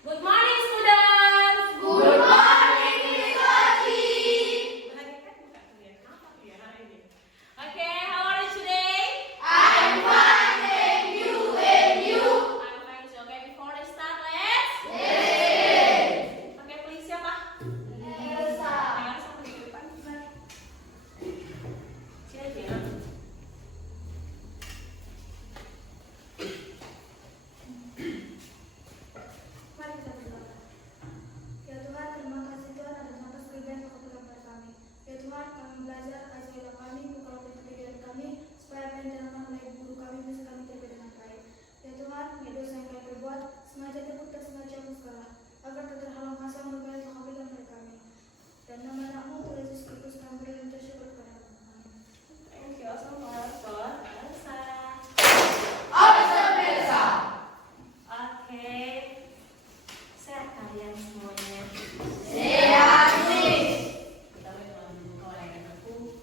Good morning, students. Good morning, Miss Oci. Okay, how are you today? I'm fine, thank you. And you? I'm fine too. Okay, before I start, let's. Yes. Okay, please siapa? Elsa. Elsa ke depan. Sini aja. Mari kita berdoa. Ya Tuhan, terima kasih Tuhan atas berikan kepada kami. Ya Tuhan, kami belajar, ajarlah kami, bukalah pintu pikiran kami, supaya apa yang ditanamkan oleh guru kami bisa kami terima dengan baik. Ya Tuhan, ya dosa yang kami perbuat, sengaja ataupun tak sengaja muskalah, agar tak terhalang masa merupakan yang kau berikan kepada kami. Dan nama anakmu, Tuhan Yesus Kristus, kami beri dan bersyukur kepada Mu. Amin. Thank you so much for Elsa. Awesome, Elsa. Oke. Sehat kalian semuanya. Sehat, Miss. Kita memang dulu yang aku.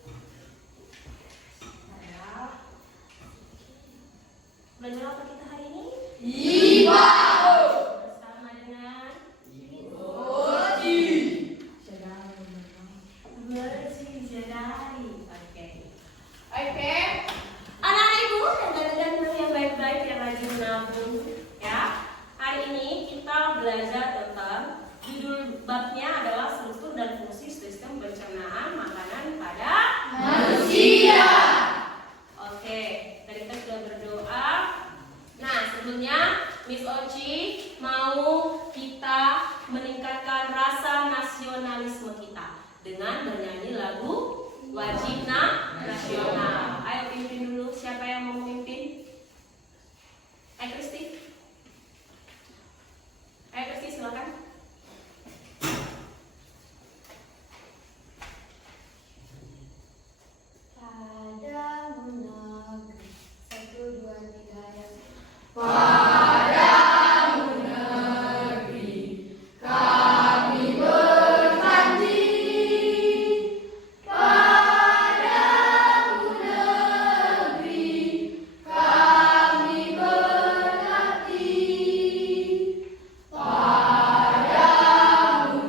Saya. Belajar apa kita hari ini? Iba. Bersama dengan Oci. Jadari. Oke. Oke. Anak-anak ibu dan yang baik-baik yang rajin menabung, ya. Hari ini kita belajar tentang judul babnya adalah struktur dan fungsi sistem pencernaan makanan pada Manusia. Oke, tadi kita sudah berdoa. Nah, sebelumnya Miss Oci mau kita meningkatkan rasa nasionalisme kita dengan bernyanyi lagu Wajib Nasional. Ayo pimpin dulu, siapa yang mau memimpin? Ayo Kristi. Ayo Kristi, silakan. Padamu negeri, 1, 2, 3 ya. Padamu negeri kami berjanji. Padamu negeri kami berbakti. Padamu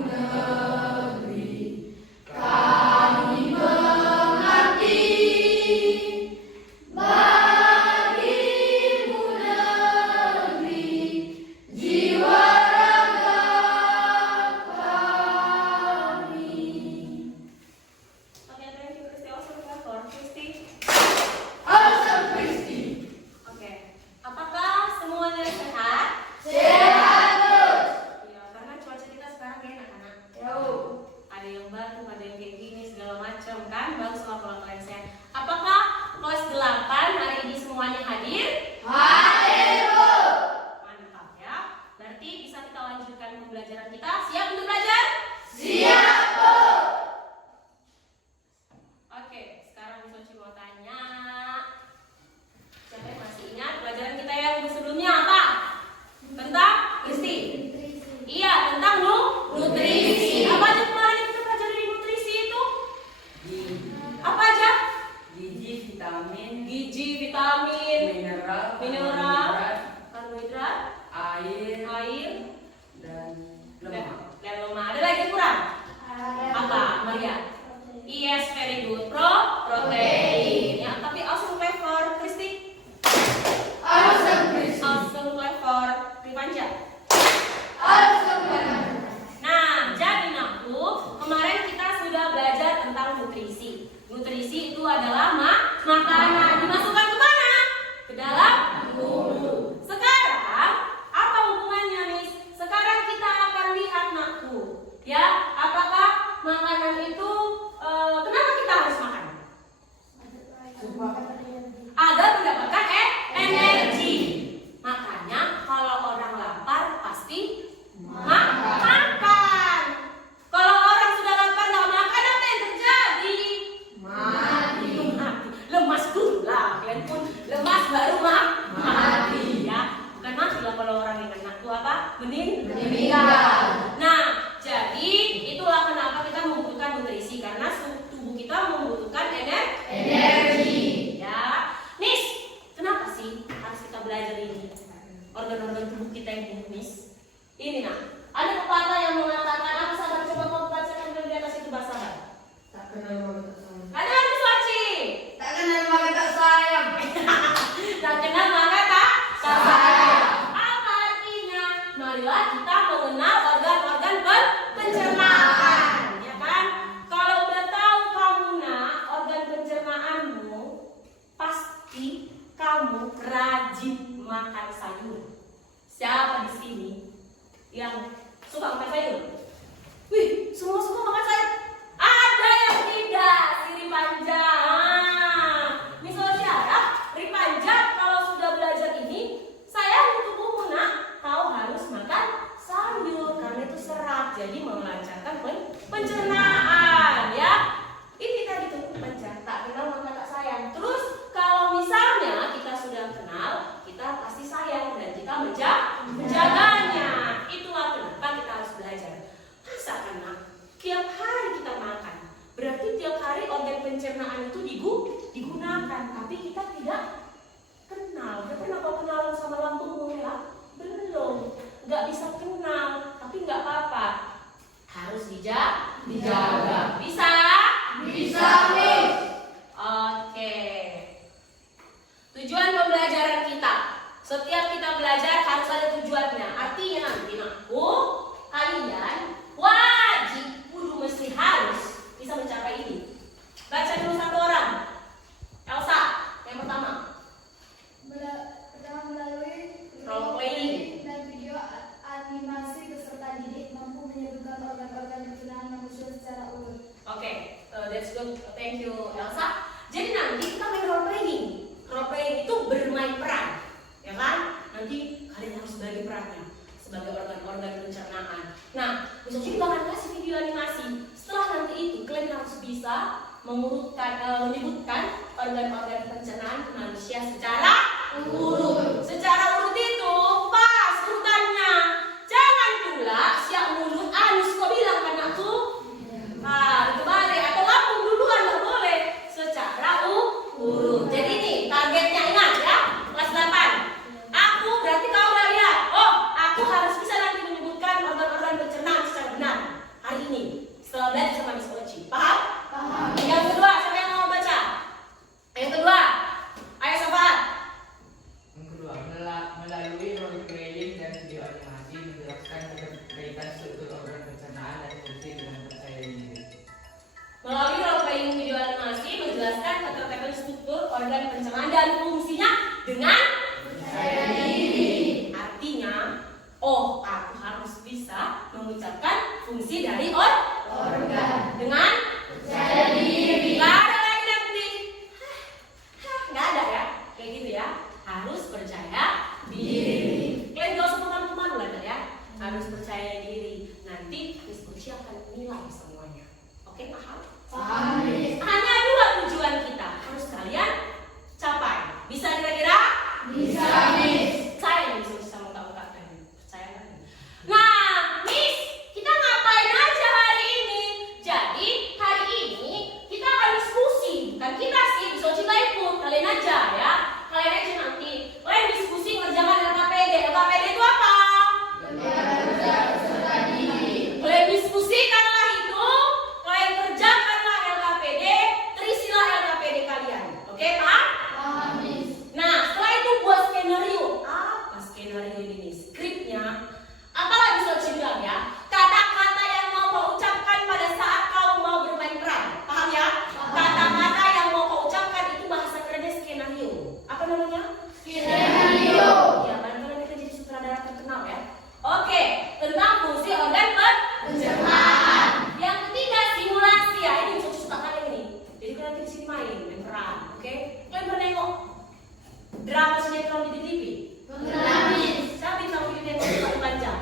negeri kami mengabdi. Bagimu negeri jiwa raga kami. Oke, thank you Kristi. Awesome clap for Kristi. Awesome, Kristi. Oke, apakah semuanya sehat? Sehat terus. Ya, karena cuaca kita sekarang kayak anak-anak. Yo. Ada yang batuk, ada yang kayak gini segala macam kan. Bagus lah kalau kalian sehat. Apakah kelas 8 hari ini semuanya hadir? Hadir, Bu. Mantap ya. Berarti bisa kita lanjutkan pembelajaran kita. Siap untuk belajar? Siap, Bu. Oke, sekarang Miss Oci mau tanya. Siapa yang masih ingat pelajaran kita yang sebelumnya apa? Tentang Kristi. Iya, tentang nutrisi. Apa aja kemarin yang kita pelajari di nutrisi itu? Apa aja? Gizi, vitamin, Mineral, karbohidrat, air, dan lemak. dan lemak. Ada lagi yang kurang? Apa, Maria? Yes, very good. Protein. Ya, tapi awesome flavor Kristi. Awesome, Kristi. Awesome flavor Ripanja. Awesome, Kristi. Nah, jadi nakku, kemarin kita sudah belajar tentang nutrisi. Nutrisi itu adalah makanan dimasukkan ke mana? Ke dalam tubuh. Sekarang apa hubungannya, Miss? Sekarang kita akan lihat nakku, ya, apakah makanan itu kenapa kita harus makan? Agar mendapatkan energi. Makanya kalau orang lapar pasti makan. Kalau orang sudah lapar nggak makan, apa yang terjadi? Mati. Lemas dulu lah, kalian pun lemas baru mati ya. Bukan mati lah kalau orang yang kena tuh apa? Meninggal. Nah, jadi itulah kenapa kita membutuhkan nutrisi, karena tubuh kita membutuhkan energi. Ya, Miss, kenapa sih harus kita belajar ini? Organ-organ tubuh kita yang buruk, Miss. Ini nak, ada pepatah yang mengatakan apa sahabat? Coba kau bacakan di atas itu bahasa sahabat. Tak kenal maka tak sayang. Ada yang Suci. Tak kenal maka tak sayang. Tak kenal maka tak sayang. Apa artinya? Marilah kita mengenal organ-organ pencernaan, ya kan? Kalau udah tahu kamu nak organ pencernaanmu, pasti kamu rajin makan sayur. Siapa di sini yang suka makan sayur? Wih, semua suka makan sayur. Ada yang tidak, si Ripanja. Misalnya Syarah, Ripanja kalau sudah belajar ini, saya untuk nak, kau harus makan sayur karena itu serat, jadi melancarkan pencernaan, ya. Ini tadi tuh Ripanja, tak kenal maka tak sayang. Terus kalau misalnya kita sudah kenal, kita pasti sayang dan kita menjaganya. Itulah kenapa kita harus belajar. Masa karena tiap hari kita makan, berarti tiap hari organ pencernaan itu digunakan, tapi kita tidak kenal. Udah pernah kau kenalan sama lambungmu ya? Belum, nggak bisa kenal, tapi nggak apa-apa. Harus dijaga. Bisa? Bisa, Miss. Oke. Tujuan pembelajaran kita. Setiap kita belajar harus ada tujuannya. Artinya nanti kalian wajib, kudu mesti harus bisa mencapai ini. Baca dulu satu orang. Elsa, yang pertama. Pertama melalui Role playing dan video animasi beserta didik mampu menyebutkan organ-organ pencernaan manusia secara urut. Oke, that's good. Thank you, Elsa. Jadi nanti kita main role playing. Role playing itu bermain peran, ya kan? Nanti kalian harus bagi perannya sebagai organ-organ pencernaan. Nah, Miss Oci juga akan kasih video animasi. Setelah nanti itu, kalian harus bisa menyebutkan organ-organ pencernaan manusia secara urut. Secara urut itu pas urutannya. Jangan pula siap mulut anus kau bilang kan aku. Kebalik atau lambung duluan nggak boleh. Secara urut. Jadi ini targetnya ingat ya, kelas 8. Aku berarti kau udah lihat. Oh, aku harus bisa nanti menyebutkan organ-organ pencernaan secara benar hari ini. Setelah belajar sama Miss Oci. Paham? Paham. Yang kedua, siapa yang mau baca? Yang kedua, ayo Safat. Yang kedua, melalui role playing dan video animasi menjelaskan kaitan struktur organ pencernaan dan fungsi dengan percaya diri. Melalui role playing video animasi menjelaskan keterkaitan struktur organ pencernaan dan fungsinya dengan Percaya diri. artinya, oh aku harus bisa mengucapkan fungsi dari organ dengan Percaya diri. nggak ada lagi nanti. Nggak ada ya, kayak gitu ya. Harus percaya diri. Kalian gak usah kemana-kemana belajar ya. Harus percaya diri. Nanti Miss Oci akan nilai semuanya. Oke, paham? Paham, Miss. Hanya dua tujuan kita harus kalian capai. Bisa kira-kira? Bisa, Miss. Saya yang bisa mengungkapkan. Percaya nggak? Nah, Miss, kita ngapain aja hari ini? Jadi hari ini kita akan diskusi. Bukan kita sih, bisa kita ikut. Kalian aja ya. Kalian aja nanti. Kalian diskusi ngerjakan LKPD. LKPD itu apa? Percaya diri. Kalian diskusikanlah itu. Kalian kerjakanlah LKPD. Terisilah LKPD kalian. Oke, Pak? Paham, Miss. Nah, setelah itu buat skenario. Apa skenario ini? Skripnya. Apalah bisa bilang ya? Kata-kata yang mau kau ucapkan pada saat kau mau bermain peran. Paham ya? Kata-kata yang mau kau ucapkan itu bahasa kerennya skenario. Apa namanya? Skenario. Ya, barangkali kita jadi sutradara terkenal ya. Oke, tentang fungsi organ Pencernaan. yang ketiga simulasi ya. Ini suka kalian ini. Jadi kalian di sini main peran, oke? Kalian pernah nengok drama sinetron di TV? Pernah, Miss. Siapa yang tahu video yang suka dibaca?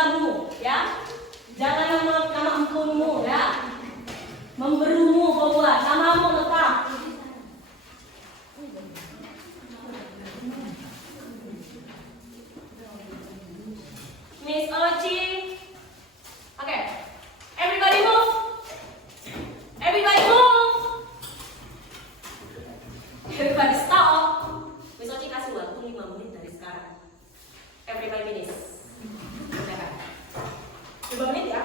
banggamu, ya. Jangan nama empunmu, ya. Memberumu bahwa namamu tetap. Miss Oci. Oke. Everybody move. Everybody move. Everybody stop. Miss Oci kasih waktu 5 menit dari sekarang. Everybody minutes. 5 menit ya.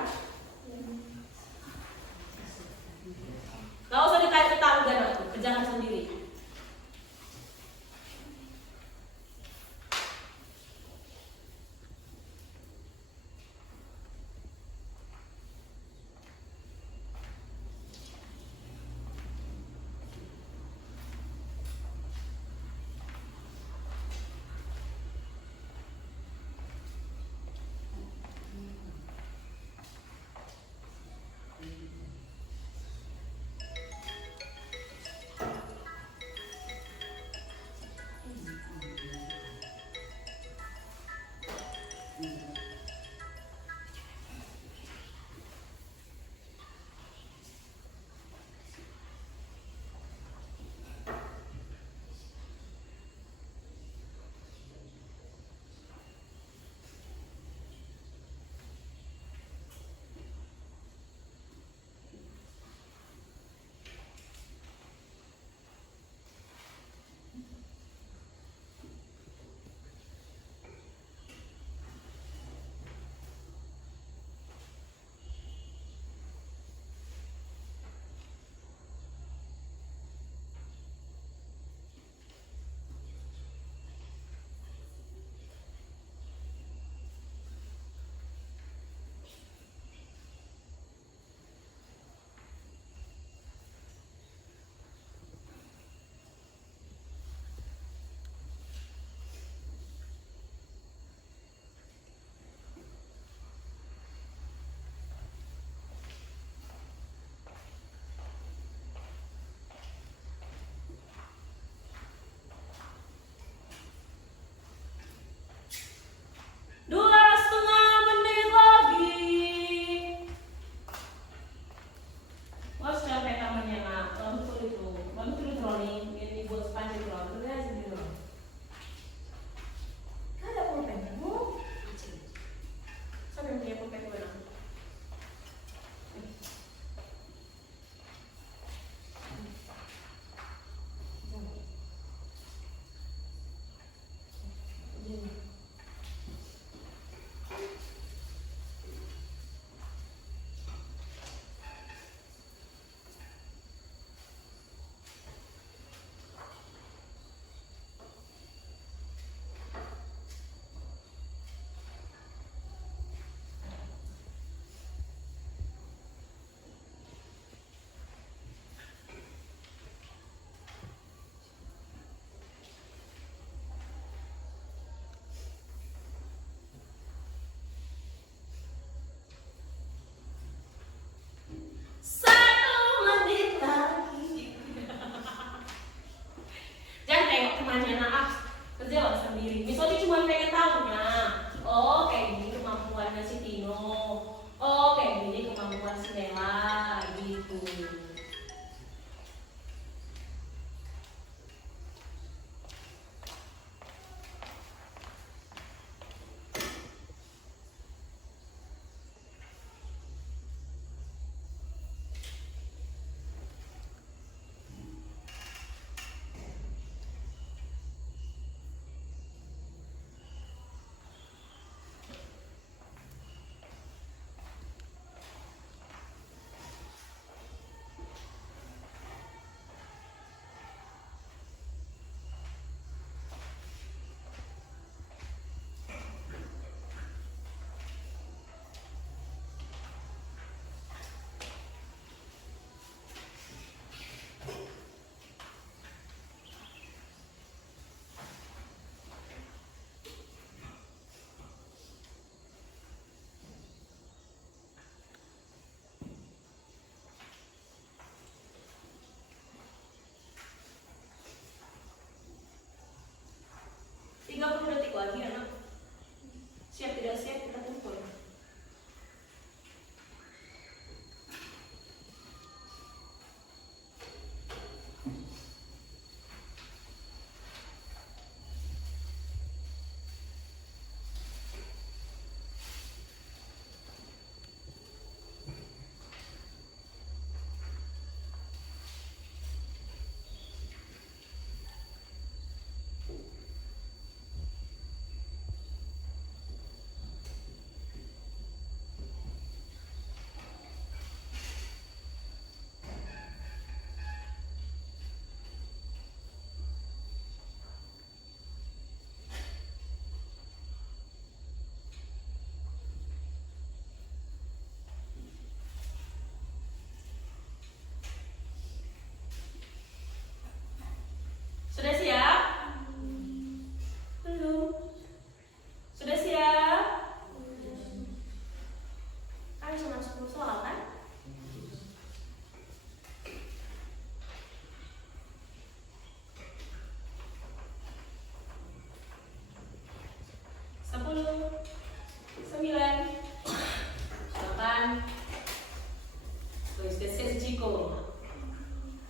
Terus si Ciko.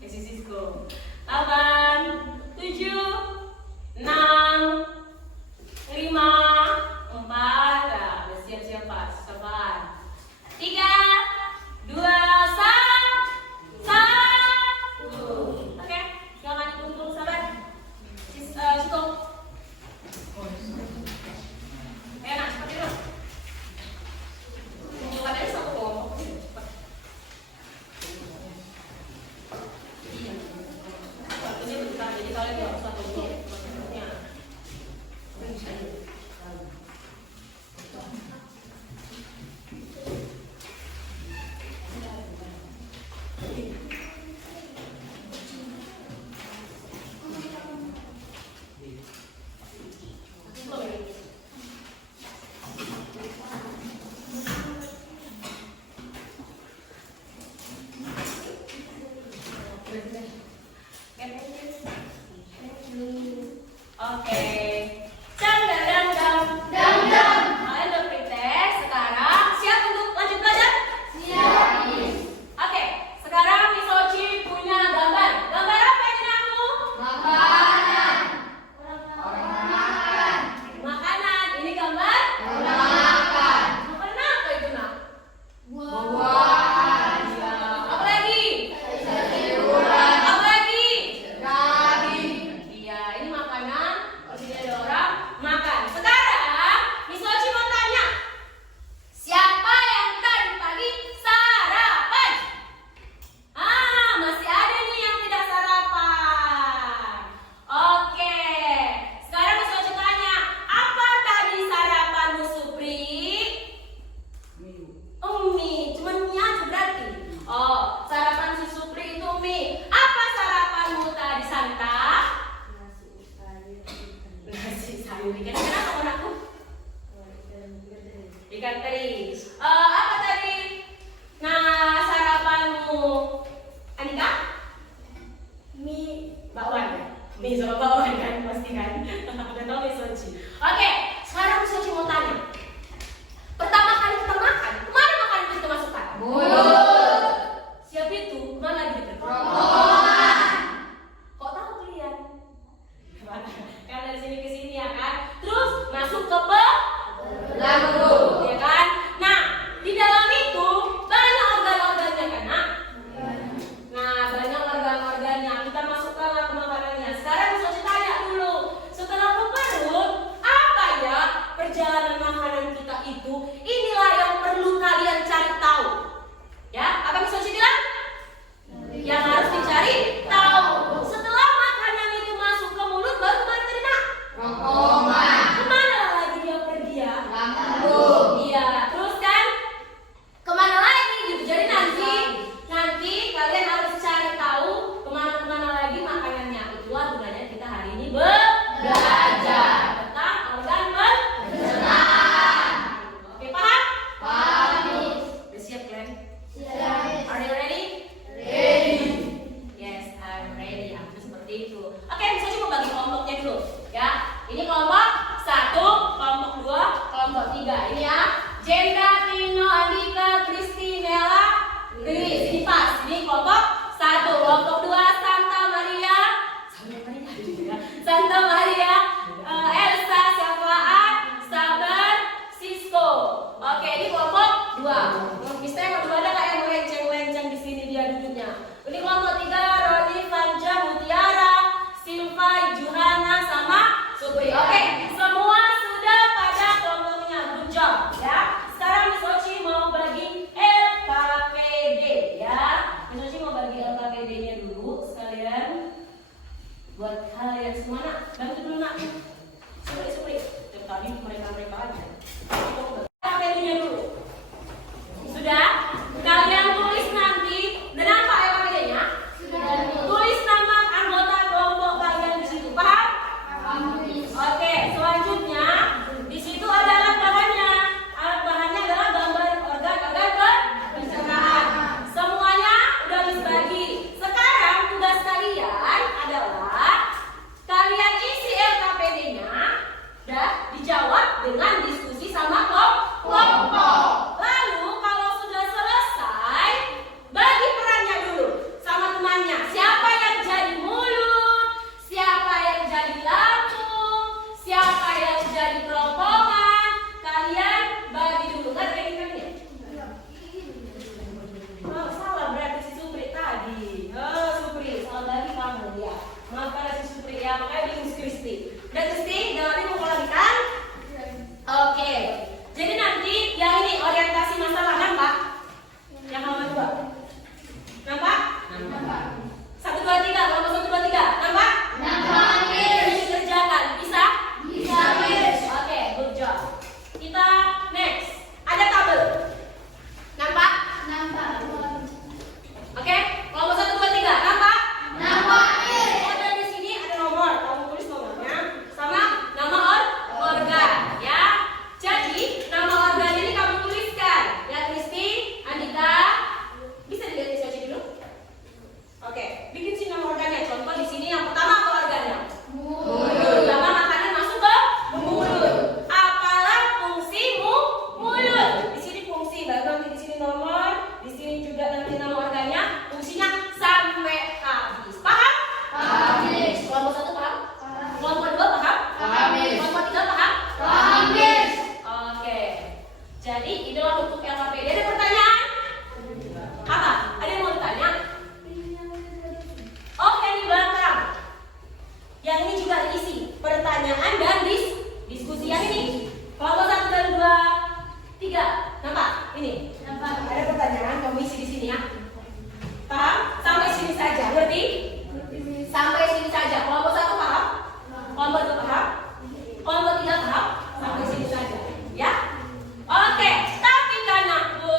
Si Sisko. 8, 7, 6, 5, 4. Nah, udah siap-siap Pak. Sabar. 3, 2, 1. Oke, silakan dikumpul sabar. Ciko. Enak, cepat dulu. Kumpulkannya satu kelompok. Ini bentar, jadi kalian nggak usah tunggu prosesnya. Oke, dam dam dam dam dam. Kalian udah pretest, sekarang siap untuk lanjut belajar? Siap. Oke, sekarang Miss Oci punya gambar. Gambar apa ini aku? Makanan. Makanan. Ini gambar? Orang makan. Makanan apa itu nak? Buah. Iya. Apa lagi? Sayuran. Apa lagi? Daging. Iya, ini makanan. Di sini ada orang makan. Sekarang Miss Oci mau tanya, siapa yang tadi pagi sarapan? Masih ada nih yang tidak sarapan. Oke, sekarang Miss Oci tanya, apa tadi sarapanmu Supri? Mie, cuman mie aja berarti. Oh, sarapan si Supri itu mie. Apa sarapanmu tadi Santa? Nasi sayur ikan apa anakku? Ikan teri. Apa tadi? Nah, sarapanmu Anika? Mie bakwan ya? Mie sama bakwan kan pasti kan? Udah tau Miss Oci. Oke, sekarang Miss Oci mau tanya. Pertama kali kita makan, kemana makanan itu kita masukkan? Mulut. Siap itu, kemana lagi itu? Rombongan. Kok tahu kalian? Kan dari sini ke sini ya kan? Terus masuk ke Lambung. ya kan? Nah, di dalam itu banyak organ-organnya kan, Nak? Nah, banyak organ-organnya. Kita masukkan ke makanannya. Sekarang bisa tanya dulu. Setelah ke perut, apa ya perjalanan makanan kita itu? Inilah yang perlu kalian cari tahu. Ya, apa bisa bilang? Yang harus dicari tahu. Setelah makanan itu masuk ke mulut, baru kemana tadi Nak? Rombongan. Kemana lagi dia pergi ya? Lambung. Iya, terus kan kemana lagi gitu. Jadi nanti kalian harus cari tahu kemana lagi makanannya. Itulah gunanya kita hari ini belajar tentang organ pencernaan. Oke, paham? Paham. Udah siap kan? Siap. Are you ready? Ready. Yes, I'm ready. Aku seperti itu. Oke, misalnya mau bagi kelompoknya dulu, ya. Ini kelompok 1, kelompok 2, kelompok 3. Ini ya. Jenda, Tino, Andika, Kristi, Nela, Gris. Ini pas. Ini kelompok 1. Kelompok 2, Santa Maria, Santa Maria, Elsa, Syafaan, Sabar, Sisko. Oke, ini kelompok 2. Mister yang kedua ada kayak yang melenceng-lenceng di sini dia duduknya. Ini kelompok 3, Roni, Fanja, Mutiara, Silva, Juhana, sama Supri. Oke, semua sudah pada kelompoknya. Good job, ya. Sekarang Miss Oci mau bagi LKPD, ya. Miss Oci mau bagi LKPD-nya dulu sekalian. Buat kalian semua, Nak. Bantu dulu, Nak. Supri. Tiap kali mereka aja. LKPD-nya dulu. Jadi inilah untuk LKPD. Ada pertanyaan? Apa? Ada yang mau ditanya? Oke, di belakang. Yang ini juga diisi pertanyaan dan diskusi yang ini. Kelompok 1 dan 2, 3. Nampak? Ini. Nampak. Ada pertanyaan, kamu isi di sini ya. Paham? Sampai sini saja. Ngerti? Sampai sini saja. Kelompok 1 paham? Kelompok 2 paham? Kelompok 3 paham? Sampai sini saja. Ya? Oke, tapi kan aku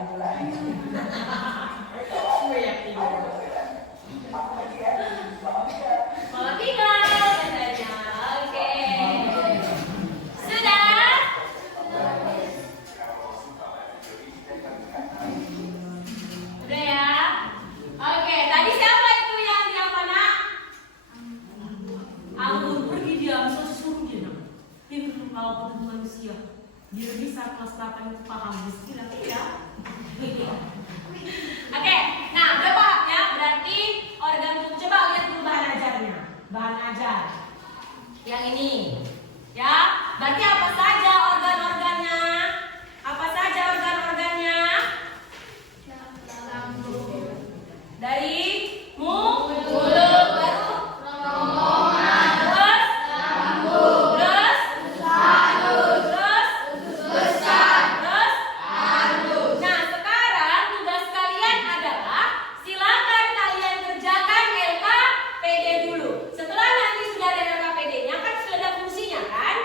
Kalau tinggal katanya. Oke. Sudah? Udah ya? Oke, tadi siapa itu yang di apa nak? Anggun, pergi dia, suruh dia nak. Dia belum tahu bentuk manusia. Biar bisa kelas 8 itu paham. Kira-kira. Oke, nah udah paham ya? Berarti organ tubuh. Coba lihat dulu bahan ajarnya. Bahan ajar. Yang ini. Ya, berarti apa saja organ-organnya? Apa saja organ-organnya? Dari mulut, baru Rombongan. terus Lambung. terus Salur. terus Besar. terus. Halus. Nah sekarang tugas kalian adalah silakan kalian kerjakan LKPD dulu. Setelah nanti sudah ada LKPD-nya kan sudah ada fungsinya kan?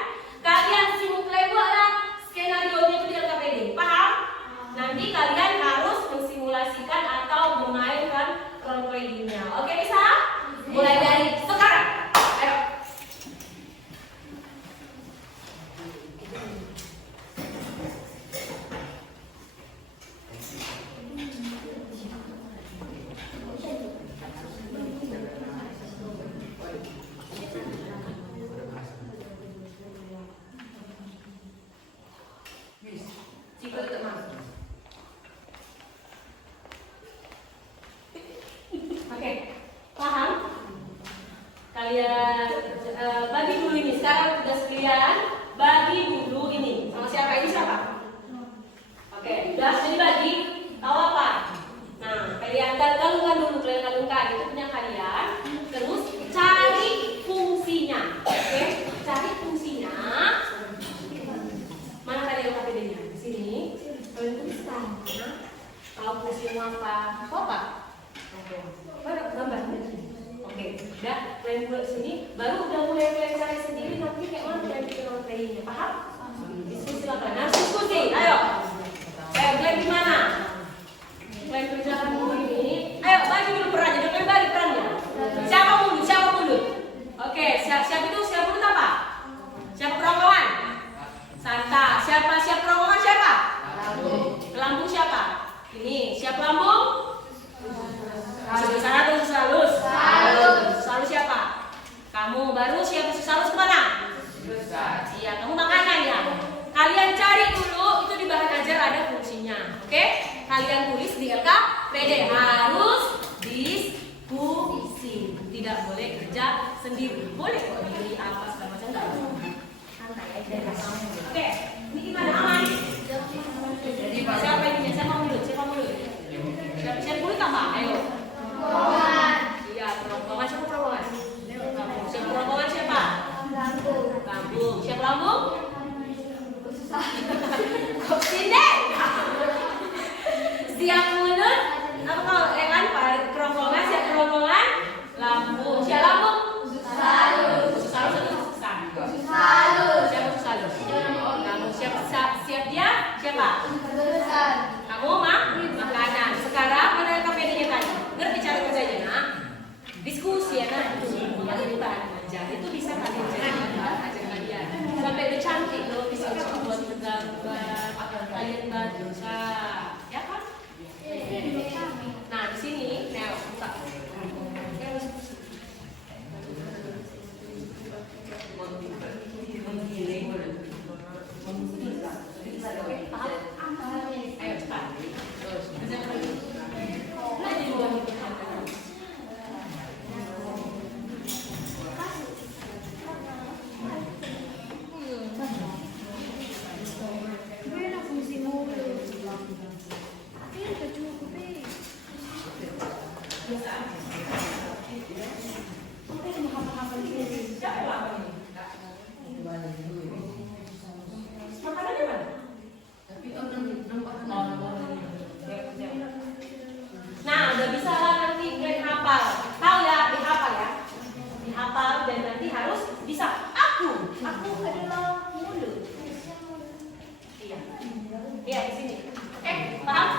Kalian simulasi lah skenario-nya itu di LKPD. Paham? Nanti kalian harus mensimulasikan atau memainkan role-playing-nya. Oke bisa? Mulai dari sekarang. Ayo. Cikgu tetap masuk. Oke, paham? Kalian bagi dulu ini. Sekarang tugas kalian bagi dulu ini. Sama siapa ini siapa? Oke, udah jadi bagi. Tahu apa? Nah, kalian galungkan dulu, kalian galungkan itu punya kalian. Terus cari fungsinya. Oke, cari fungsinya. Mana tadi LKPD-nya? Di sini. Kalian tuliskan. Nah, tahu fungsinya apa? Apa? Oke, baru gambar. Oke, udah kalian mulai sini, baru udah mulai kalian cari sendiri nanti kayak mana kalian bikin role playing-nya, paham? Diskusi silakan. Nah, diskusi, ayo. Kalian gimana? Kalian kerjakan dulu ini. Ayo bagi dulu perannya, jangan kalian bagi perannya. Siapa mulut? Siapa mulut? Oke, siap itu siapa mulut apa? Siapa kerongkongan? Santa. Siap kerongkongan siapa? Lambung siapa? Ini siap lambung? Salus. Salus siapa? Kamu baru siap salus kemana? Besar. Iya, kamu makanan ya. Kalian cari dulu itu di bahan ajar ada fungsinya. Oke? Kalian tulis di LKPD harus diskusi. Tidak boleh kerja sendiri. Boleh kok diri apa segala macam enggak. Santai aja. Oke, ini gimana aman? Jadi siapa ini? Siapa mulut? Siapa mulut apa? Ayo. Rombongan. Iya, perempuan siapa perempuan? Siapa perempuan siapa? Lambung. Siapa lambung? Kok sinden? Siap mulut? Apa kalau kan kerongkongan siap kerongkongan? Lambung. Siap lambung? Salur. Salur itu susah. Salur. Siapa salur? Kamu siap dia? Siapa? Besar. Kamu makanan. Sekarang mana LKPD-nya tadi? Ngerti cara kerjanya nak? Diskusi ya nak. Yang ini bahan ajar. Itu bisa kalian jadi bahan ajar kalian. Sampai udah cantik loh. Bisa buat gambar. Kalian baca. Ya kan? Nah di sini, Nel buka. Ayo cepat. Makanannya mana? Nah, udah bisa lah nanti kalian hafal. Tahu ya, dihafal ya. Dihafal dan nanti harus bisa. Aku adalah mulut. Iya. Iya, di sini. Oke, paham?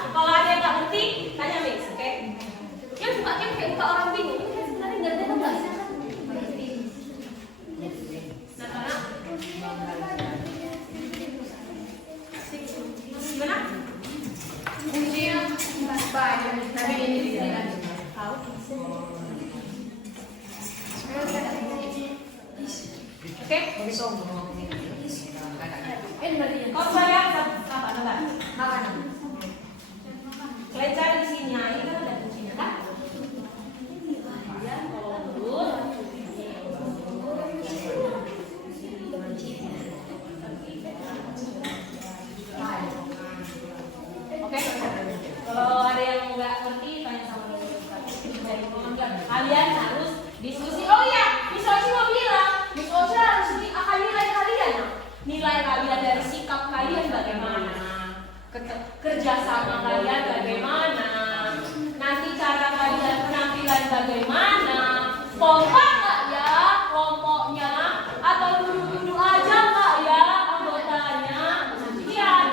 Oke? Kau bayar apa enggak? Makan. Kalian cari di sini, ini kan ada kuncinya kan? Kemudian kalau lurus, oke? Kalau ada yang nggak ngerti, tanya sama kalian harus diskusi. Oh iya, Miss Oci mau bilang, Miss Oci harus akan nilai kalian. Nilai kalian dari sikap kalian bagaimana, kerjasama kalian bagaimana, nanti cara kalian penampilan bagaimana, kompak nggak ya kelompoknya, atau duduk-duduk aja nggak ya anggotanya, sekian.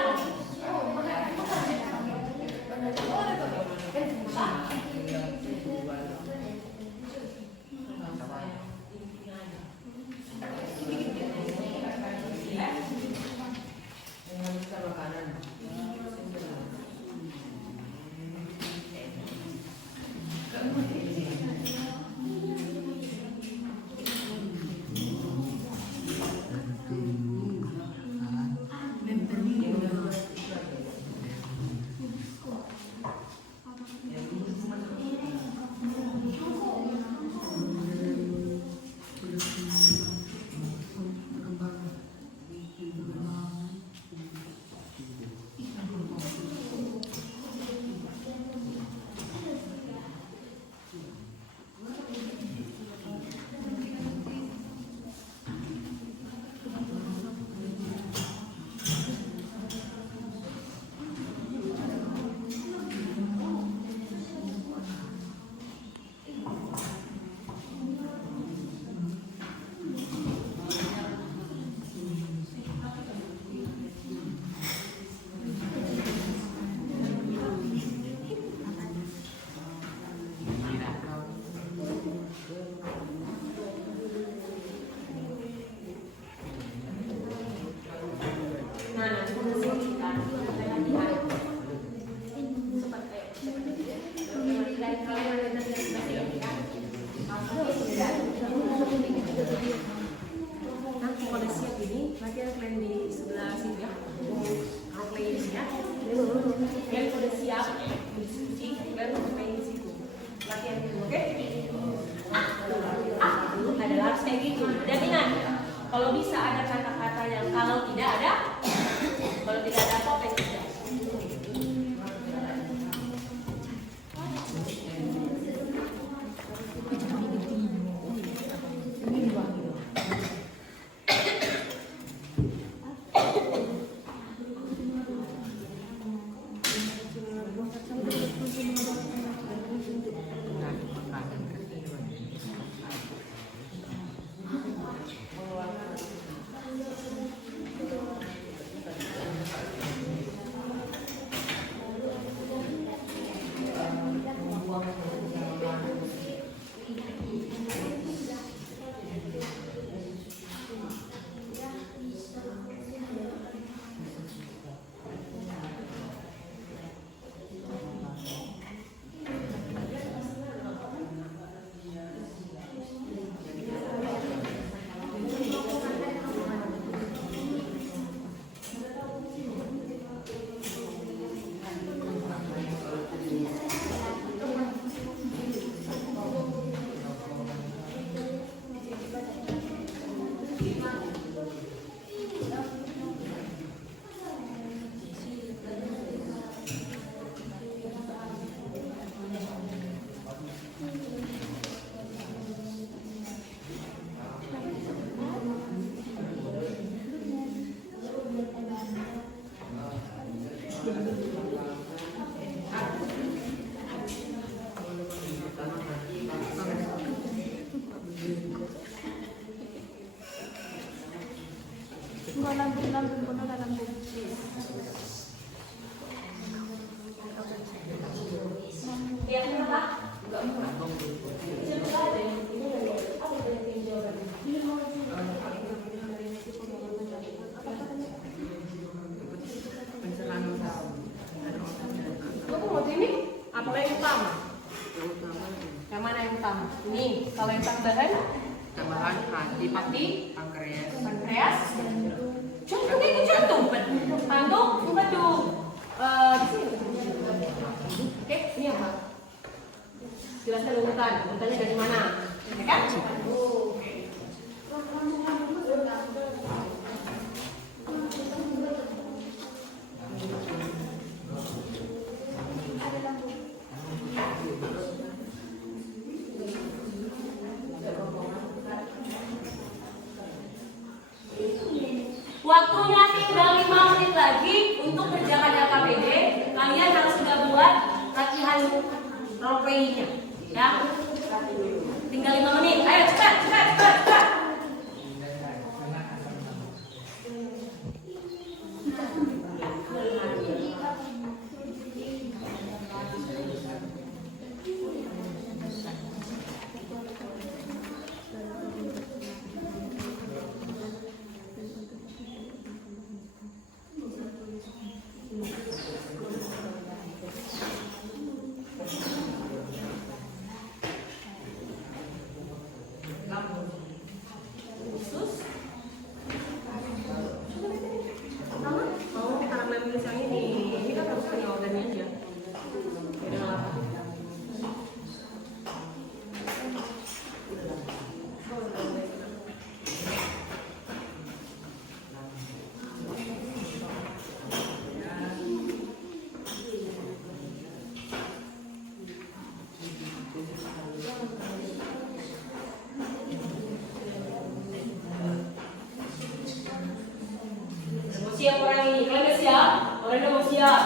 Nanti kalau siap ini, latihan kalian di sebelah sini ya. Role playing ya. Kalian udah siap diskusi, baru main di situ. Latihan dulu, oke? Adalah harus kayak gitu. Dan ingat, kalau bisa ada kata-kata yang kalau tidak ada, kalau tidak ada apa-apa yang tidak. Yang berapa? Enggak murah. Kamu mau ini? Apalah yang utama? Yang mana yang utama? Ini, kalau yang tambahan? Tambahan hati, pankreas. Pankreas? Jantung itu jantung. Jantung, bukan tuh. Di sini. Oke, ini apa? Jelaskan urutan. Urutannya dari mana? Ya kan? Waktunya tinggal 5 menit lagi untuk kerjakan LKPD. Kalian harus sudah buat latihan role play-nya, ya. Tinggal 5 menit. Ayo cepat. Siap orang ini, kalian udah siap? Orang udah mau siap.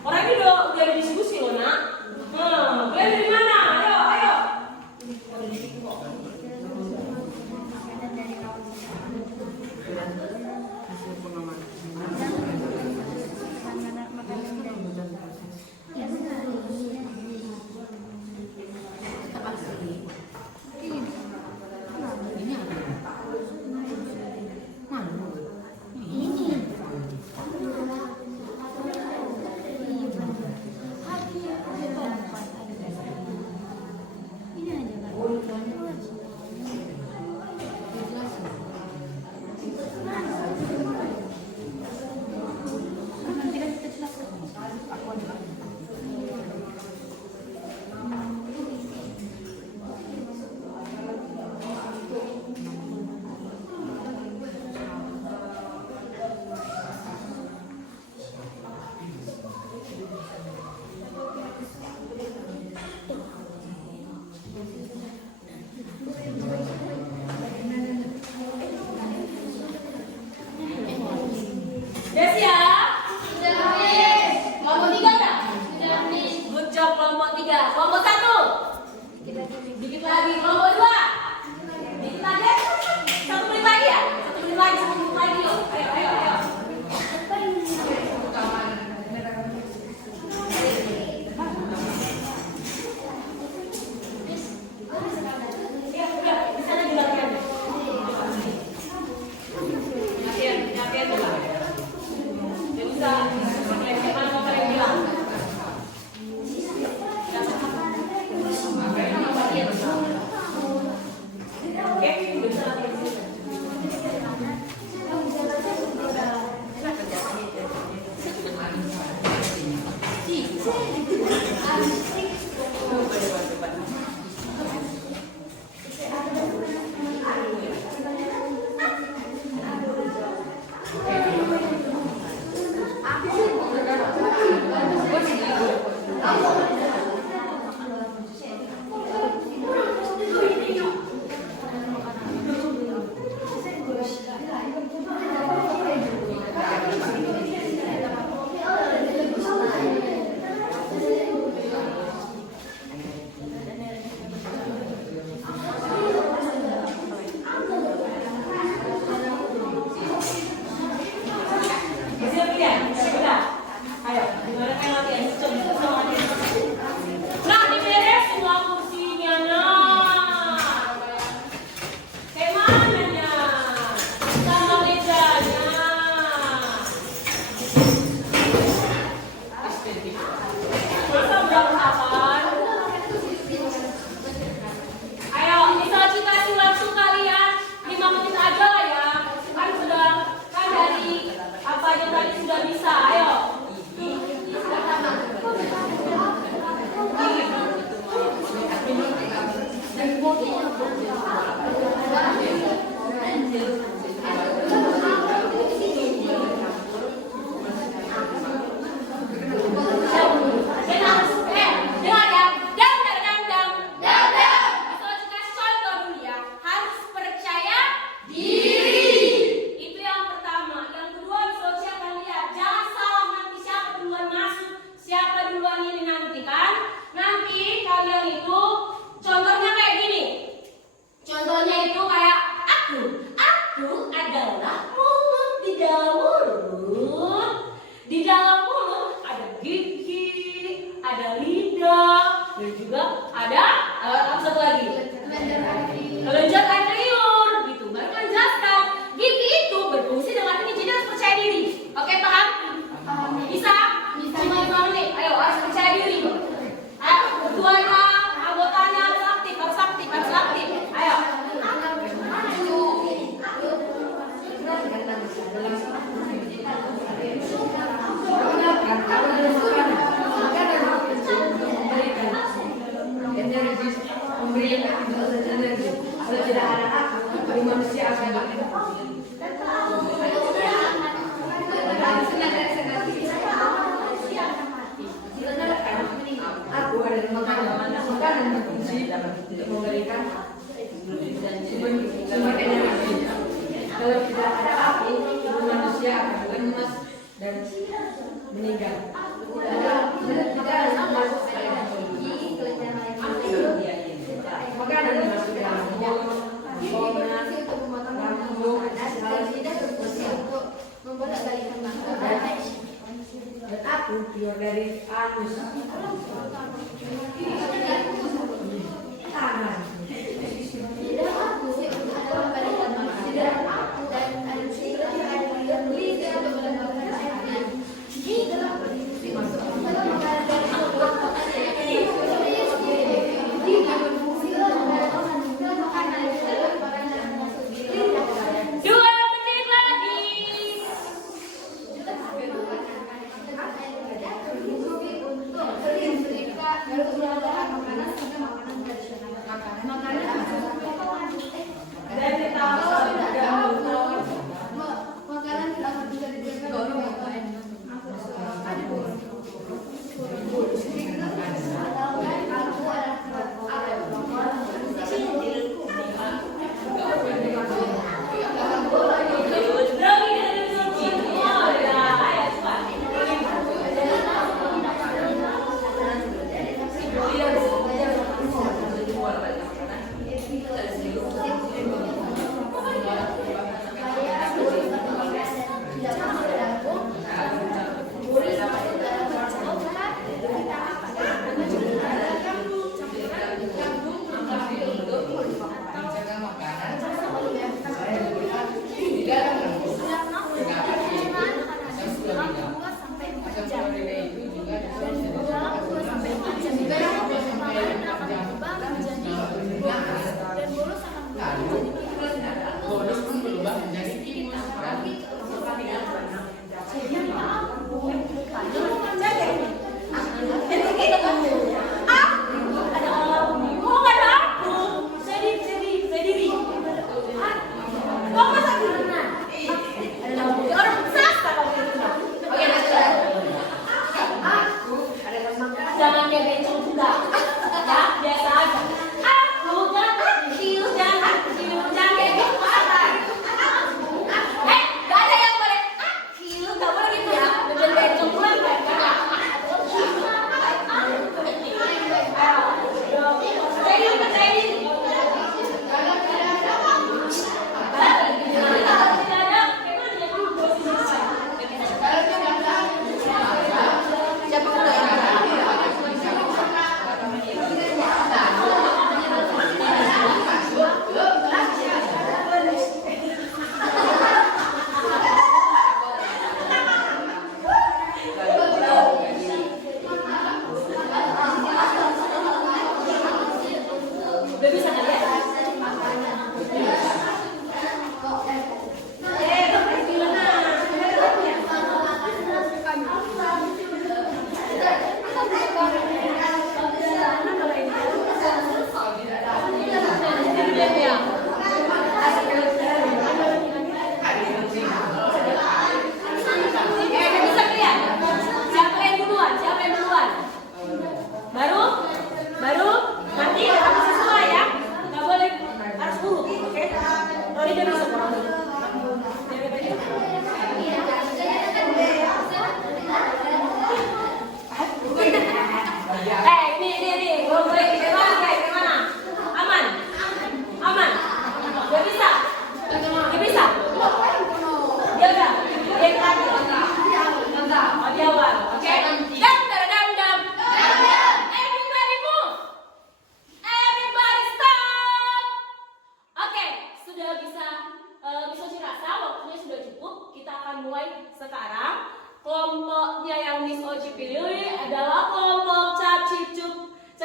Orang ini udah ada diskusi loh nak. Kalian dari mana? Ayo. Udah siap? Sudah, Miss. Kelompok 3 udah? Sudah, Miss. Good job kelompok 3. Kelompok 1. Dikit lagi. Kelompok 2. Dikit lagi. 1 menit lagi ya? 1 menit lagi. 1 menit lagi yuk. Ayo. Ya, udah. Di sana juga latihan. Latihan tuh lah. Dia bisa mana mau kalian bilang? Oke, bisa latihan sini. Dan juga ada apa satu lagi? Kelenjar air liur, gitu. Baru menjelaskan gigi itu berfungsi dengan ini, jadi harus percaya diri. Oke, paham? Bisa? Cuma 5 menit. Ayo, harus percaya diri. Ayo, ketuanya, anggotanya harus aktif, harus aktif, harus aktif. Ayo. Kalau tidak ada aku, manusia akan aku adalah makanan berfungsi untuk memberikan sumber energi. Kalau tidak ada aku, manusia akan lemas dan meninggal. Makanan masuk dalam mulut, untuk memotong rambut, tidak berfungsi untuk membolak-balikan makanan. Dan aku keluar dari anus tangan. Tidak aku adalah membalikan makanan. Tidak aku dan anus itu akan berfungsi untuk melembabkan air. Tidak berfungsi masuk dalam makanan dari mulut. Tidak berfungsi untuk melembabkan makanan dari makanan masuk di dalam. 2 menit lagi. Jangan kayak bencong juga, ya biasa aja. Aku jangan kecil, jangan kecil, jangan kayak gitu atas. Gak ada yang boleh kecil, gak boleh gitu ya. Jangan bencong pulang kan?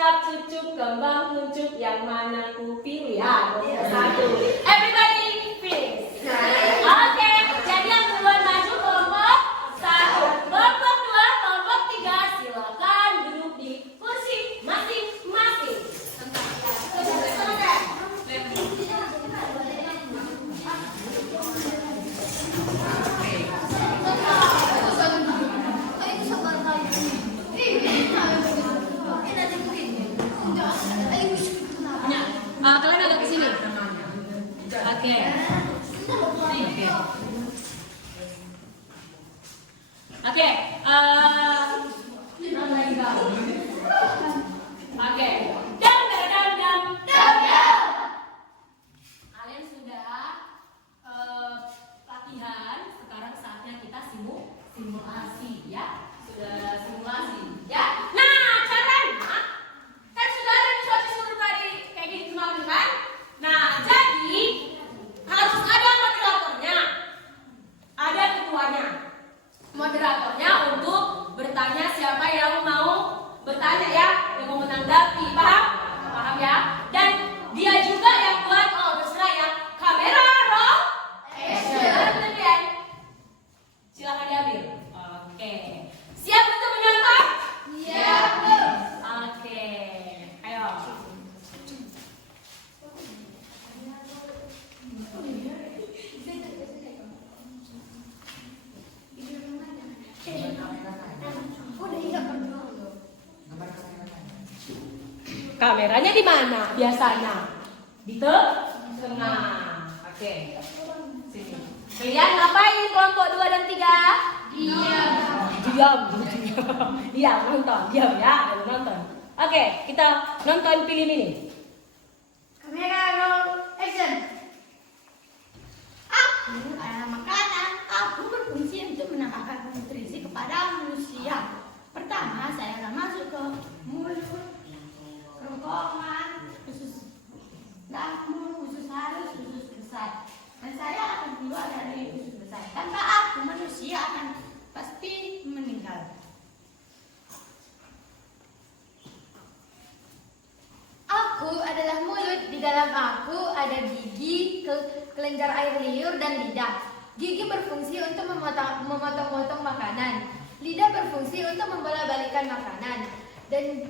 cucap, cucup, kembang, kuncup, yang mana ku pilih? Ya, satu. Everybody, please. Oke, jadi yang duluan maju kelompok 1, kelompok 2, kelompok 3, silakan duduk di kursi masing-masing. Kalian agak ke sini. Oke. Oke. Oke. Dam. Kalian sudah latihan. Sekarang saatnya kita simulasi ya. Sudah simulasi ya. Nah, caranya kan sudah ada di suatu tadi kayak gini kemarin kan? Nah, jadi harus ada moderatornya, ada ketuanya. Moderatornya untuk bertanya siapa yang mau bertanya ya, yang mau menanggapi, paham? Paham ya? Dan dia juga yang buat, terserah ya, kamera roll action. Silakan diambil. Oke. Siap untuk menonton? Siap. Oke. Ayo. Kameranya di mana biasanya? Di tengah. Oke. Sini. Kalian ngapain kelompok 2 dan 3? Diam. Iya, nonton. Diam ya, nonton. Oke, kita nonton film ini. Kamera roll action. Aku adalah makanan. Aku berfungsi untuk menambahkan nutrisi kepada manusia. Pertama, saya akan masuk ke mulut, kerongkongan, usus lambung, usus halus, usus besar. Dan saya akan keluar dari usus besar. Tanpa aku, manusia akan pasti meninggal. Aku adalah mulut. Di dalam aku ada gigi, kelenjar air liur, dan lidah. Gigi berfungsi untuk memotong-motong makanan. Lidah berfungsi untuk membola-balikan makanan. Dan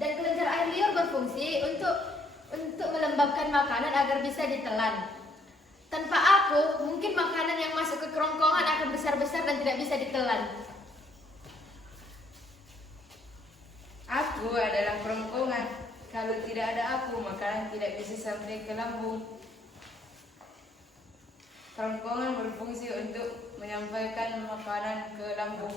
kelenjar air liur berfungsi untuk melembabkan makanan agar bisa ditelan. Tanpa aku, mungkin makanan yang masuk ke kerongkongan akan besar-besar dan tidak bisa ditelan. Aku adalah kerongkongan. Kalau tidak ada aku, makanan tidak bisa sampai ke lambung. Kerongkongan berfungsi untuk menyampaikan makanan ke lambung.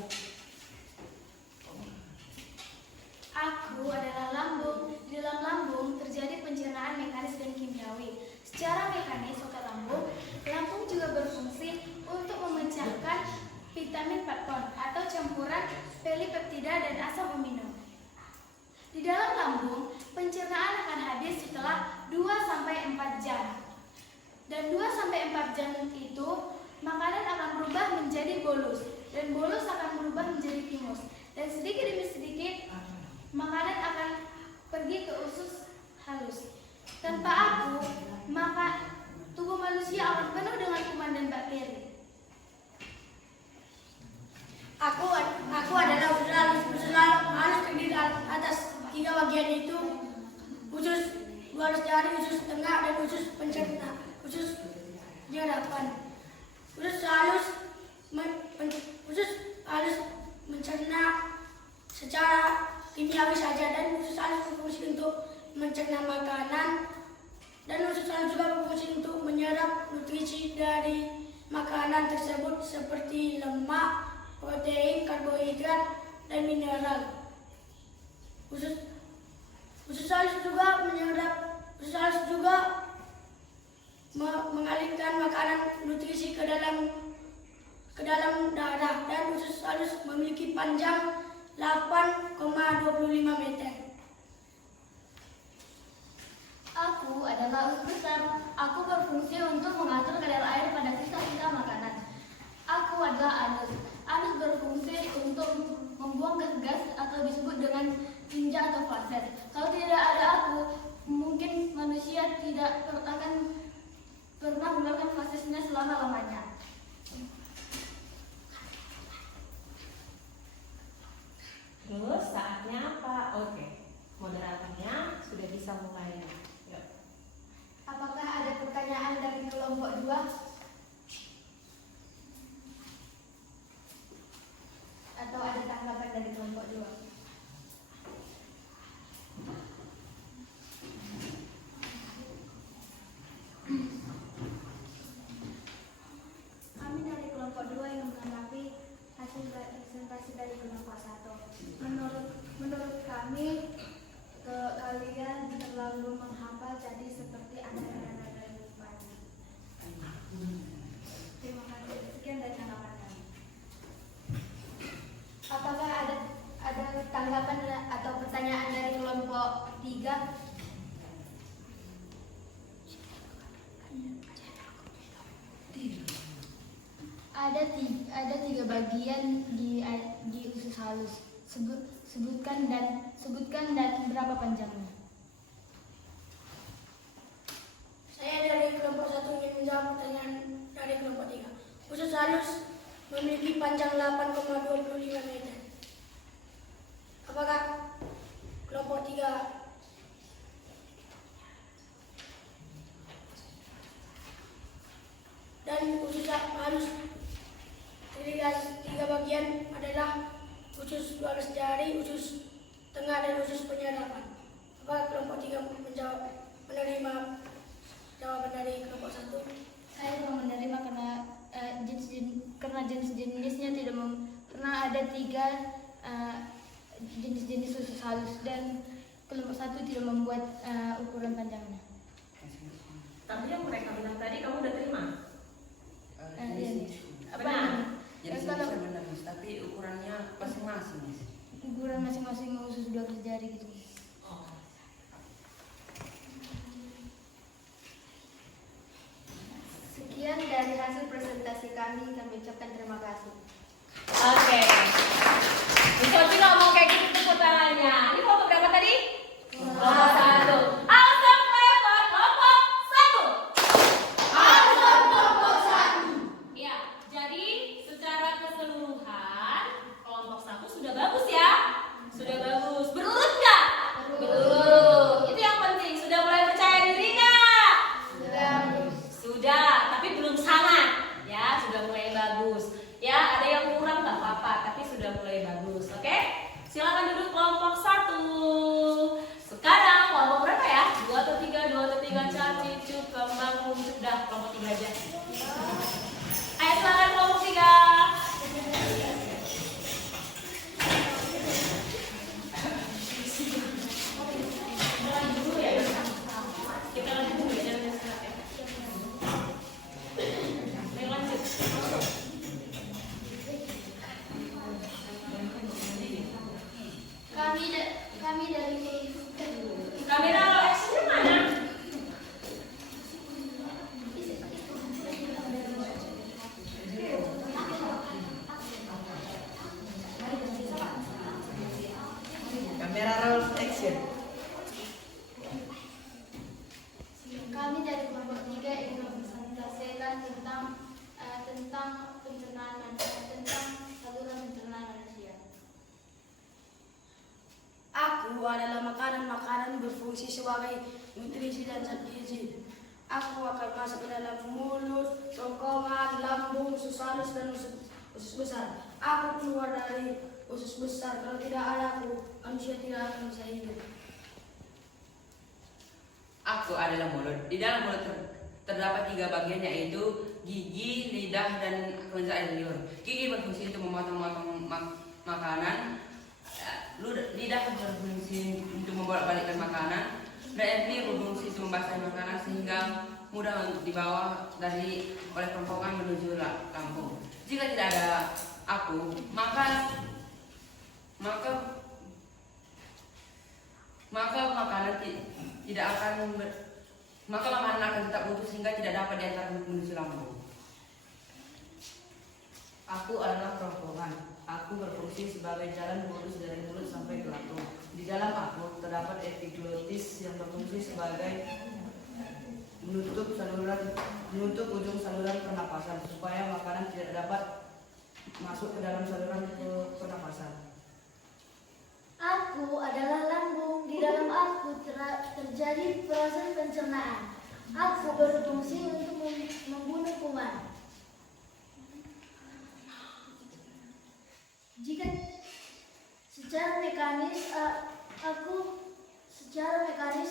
Aku adalah lambung. Di dalam lambung terjadi pencernaan mekanis dan kimiawi. Secara mekanis otot lambung juga berfungsi untuk memecahkan vitamin peptid atau campuran polipeptida dan asam amino. Di dalam lambung, pencernaan akan habis setelah 2-4 jam. Dan 2-4 jam itu, makanan akan berubah menjadi bolus. Dan bolus akan berubah menjadi timus. Dan sedikit demi sedikit, makanan akan pergi ke usus halus. Tanpa aku, maka tubuh manusia akan penuh dengan kuman dan bakteri. Aku adalah usus halus terdiri atas 3 bagian itu, usus luar jari, usus tengah, dan usus pencerna, usus jarapan. Usus halus mencerna secara kimiawi saja, dan usus halus berfungsi untuk mencerna makanan, dan usus halus juga berfungsi untuk menyerap nutrisi dari makanan tersebut seperti lemak, protein, karbohidrat, dan mineral. Usus halus juga mengalirkan makanan nutrisi ke dalam darah, dan usus halus memiliki panjang 8,25 meter. Aku adalah usus besar. Aku berfungsi untuk mengatur kadar air pada sisa-sisa makanan. Aku adalah anus. Anus berfungsi untuk membuang gas-gas atau disebut dengan tinja atau faset. Kalau tidak tidak akan pernah mengeluarkan fasisnya selama-lamanya. Terus saatnya apa? Oke, moderatornya sudah bisa mulai. Yuk. Apakah ada pertanyaan dari kelompok 2? Atau ada tanggapan dari kelompok 2? Kami dari kelompok 2 yang menanggapi hasil presentasi dari kelompok 1. Menurut kami, kalian terlalu menghafal, jadi seperti ada dari depannya. Terima kasih. Sekian dari tanggapan kami. Apakah ada tanggapan atau pertanyaan dari kelompok 3? Ada tiga bagian di usus halus. Sebutkan dan berapa panjangnya. Saya dari kelompok 1 ingin menjawab pertanyaan dari kelompok 3. Usus halus memiliki panjang 8,25 meter. Apakah kelompok 3 dan usus halus terdiri dari 3 bagian adalah usus 12 jari, usus tengah, dan usus penyerapan. Apakah kelompok 3 menerima jawaban dari kelompok 1? Saya tidak menerima karena jenis-jenisnya tidak karena ada 3 jenis-jenis usus halus dan kelompok 1 tidak membuat ukuran panjangnya. Tapi yang mereka bilang tadi kamu udah terima? Benar. Jadi benar, Miss, tapi ukurannya masing-masing, Miss. Ukuran masing-masing usus 12 jari gitu. Sekian dari hasil presentasi kami ucapkan terima kasih. Oke. Bisa juga ngomong kayak gitu tepuk tangannya. Ini kelompok berapa tadi? Kelompok 1. Awesome Clever kelompok 1. Awesome kelompok 1. Ya, jadi secara keseluruhan kelompok 1 sudah bagus ya. Sudah bagus. Berurut nggak? Berurut. Itu yang penting. Sudah mulai percaya diri nggak? Sudah, tapi belum sangat. Ya, sudah mulai bagus. Ya, ada yang kurang nggak apa-apa, tapi sudah mulai bagus. Oke? Silakan duduk kelompok 1. Sekarang kelompok berapa ya? 2 atau 3, 2 atau 3, caci, cuk, kembang, sudah kelompok 3 aja. Ayo silakan kelompok 3. Kita lanjut dulu ya. Kita lanjut dulu ya, jangan istirahat ya. Ayo lanjut. Kami dari Kamera roll action mana? Kamera roll action. Kami dari kelompok 3 ingin mempresentasikan tentang pencernaan tentang saluran pencernaan manusia. Aku adalah makanan berfungsi sebagai nutrisi dan zat gizi. Aku akan masuk ke dalam mulut, kerongkongan, lambung, usus halus, dan usus besar. Aku keluar dari usus besar. Kalau tidak ada aku, manusia tidak akan bisa hidup. Aku adalah mulut. Di dalam mulut terdapat 3 bagian, yaitu gigi, lidah, dan kelenjar liur. Gigi berfungsi untuk memotong-motong makanan. Lidah berfungsi untuk membolak-balikkan makanan. Dan liur berfungsi untuk membasahi makanan sehingga mudah untuk dibawa oleh kerongkongan menuju lambung. Jika tidak ada aku, maka makanan tidak akan maka makanan akan tetap utuh sehingga tidak dapat diantar menuju lambung. Aku adalah kerongkongan. Aku berfungsi sebagai jalan mulus dari mulut sampai ke lambung. Di dalam aku terdapat epiglotis yang berfungsi sebagai menutup ujung saluran pernapasan supaya makanan tidak dapat masuk ke dalam saluran pernapasan. Aku adalah lambung. Di dalam aku terjadi proses pencernaan. Aku berfungsi untuk membunuh kuman. Jika secara mekanis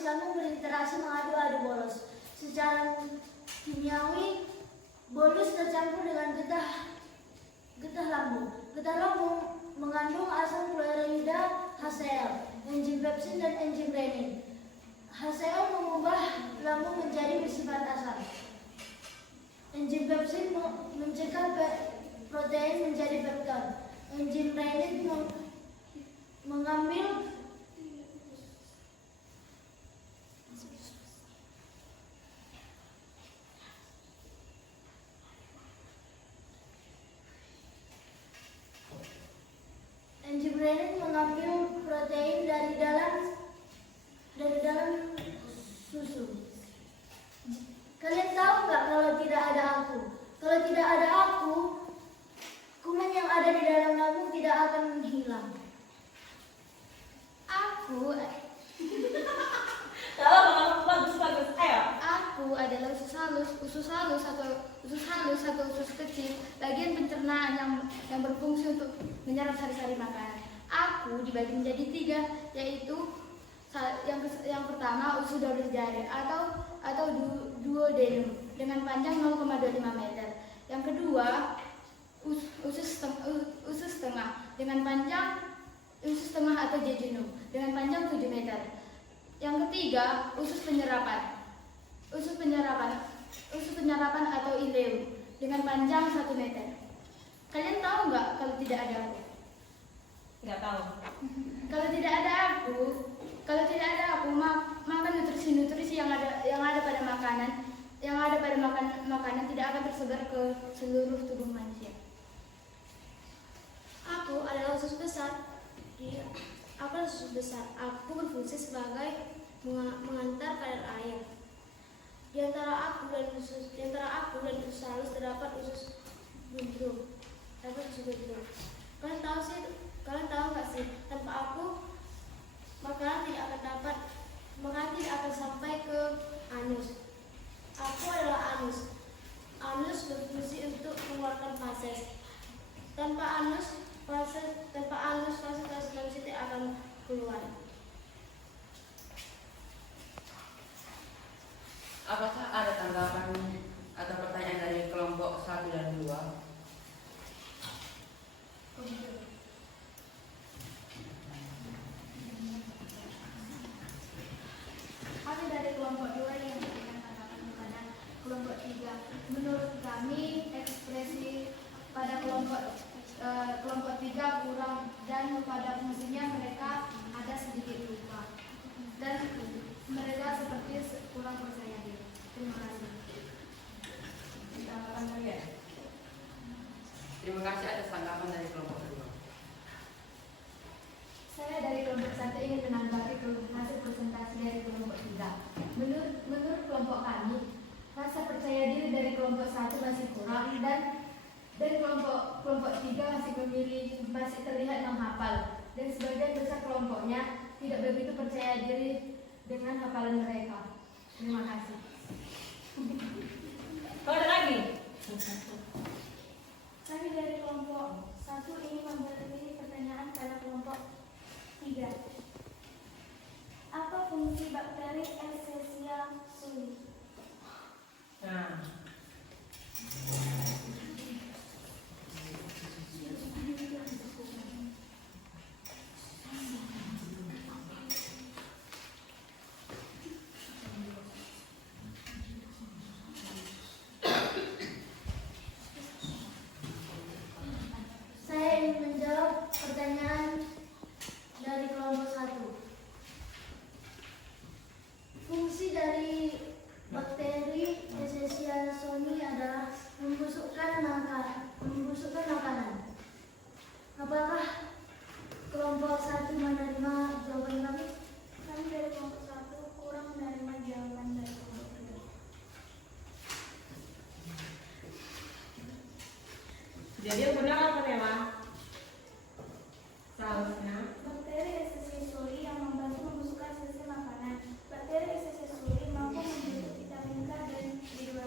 lambung berinteraksi mengadu-adu bolos. Secara kimiawi, bolus tercampur dengan getah lambung. Getah lambung mengandung asam klorida HCl, enzim pepsin dan enzim renin. HCl mengubah lambung menjadi bersifat asam. Enzim pepsin mencegah protein menjadi pepton. Enzim renin mengambil protein dari dalam susu. Kalian tahu nggak kalau tidak ada aku? Kalau tidak ada aku, kuman yang ada di dalam lambung tidak akan menghilang. Aku bagus. Ayo. Aku adalah usus halus atau usus kecil, bagian pencernaan yang berfungsi untuk menyerap sari-sari makanan. Aku dibagi menjadi 3, yaitu yang pertama usus 12 jari atau duodenum dengan panjang 0,25 meter. Yang kedua usus setengah dengan panjang usus setengah atau jejunum dengan panjang 7 meter. Yang ketiga usus penyerapan atau ileum dengan panjang 1 meter. Kalian tahu nggak kalau tidak ada aku? Nggak tahu. Kalau tidak ada aku, maka nutrisi yang ada pada makanan tidak akan tersebar ke seluruh tubuh manusia. Aku adalah usus besar. Aku berfungsi sebagai mengantar kadar air. Di antara aku dan usus halus terdapat usus buntu. Kalian tahu nggak sih? Tanpa aku, makanan tidak akan sampai ke anus. Aku adalah anus. Anus berfungsi untuk mengeluarkan fases. Tanpa anus fases manusia tidak akan keluar. Apakah ada tanggapan atau pertanyaan dari kelompok 1 dan 2? Kami dari kelompok 2 yang memberikan tanggapan kepada kelompok 3. Menurut kami ekspresi pada kelompok 3 kurang dan pada fungsinya mereka ada sedikit lupa dan mereka seperti kurang percaya diri. Terima kasih. Tanggapan kalian? Terima kasih atas tanggapan dari kelompok 2. Saya dari kelompok 1 ingin menanggapi hasil presentasi dari kelompok 3. Menurut kelompok kami, rasa percaya diri dari kelompok 1 masih kurang dan dari kelompok 3 masih terlihat menghafal dan sebagian besar kelompoknya tidak begitu percaya diri dengan hafalan mereka. Terima kasih. Kau ada lagi? Kami dari kelompok 1 ingin memberi pertanyaan pada kelompok 3. Apa fungsi bakteri Escherichia coli? Nah. Saya ingin menjawab pertanyaan dari kelompok 1. Fungsi dari bakteri Escherichia coli adalah membusukkan makanan. Apakah kelompok 1 menerima jawaban kami? Kami dari kelompok 1 kurang menerima jawaban dari kelompok 2. Jadi yang benar apa Nela? Sausnya. Bakteri Escherichia coli yang membantu membusukkan sel makanan. Bakteri Escherichia coli mampu membentuk vitamin K dan B12.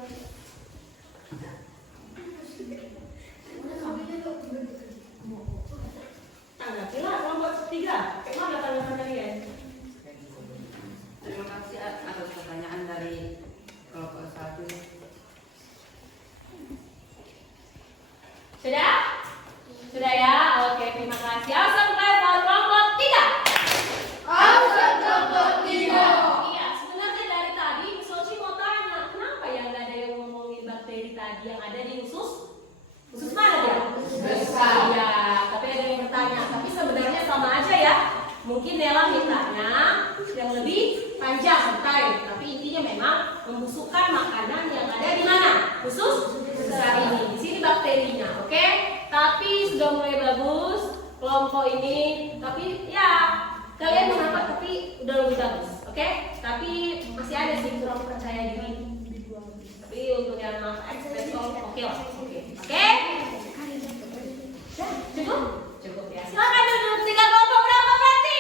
Tanggapilah kelompok 3. Bagaimana tanggapan kalian? Terima kasih atas pertanyaan dari kelompok 1. Sudah? Sudah ya? Oke, terima kasih. Awesome clap for kelompok 3. Awesome kelompok 3. Iya, sebenarnya dari tadi Miss Oci mau tanya, kenapa ya nggak ada yang ngomongin bakteri tadi yang ada di usus? Usus mana dia? Besar. Iya, tapi ada yang bertanya. Tapi sebenarnya sama aja ya. Mungkin Nela mintanya yang lebih panjang time, tapi intinya memang membusukkan makanan yang ada di mana? Usus besar ini. Di sini bakterinya, oke? Tapi sudah mulai bagus kelompok ini. Tapi ya kalian mengapa? Tapi udah lebih bagus, oke? Tapi masih ada sih kurang percaya diri. Tapi untuk yang ekspres oke lah, oke? Cukup? Cukup ya. Silakan duduk. Tiga kelompok berapa berarti?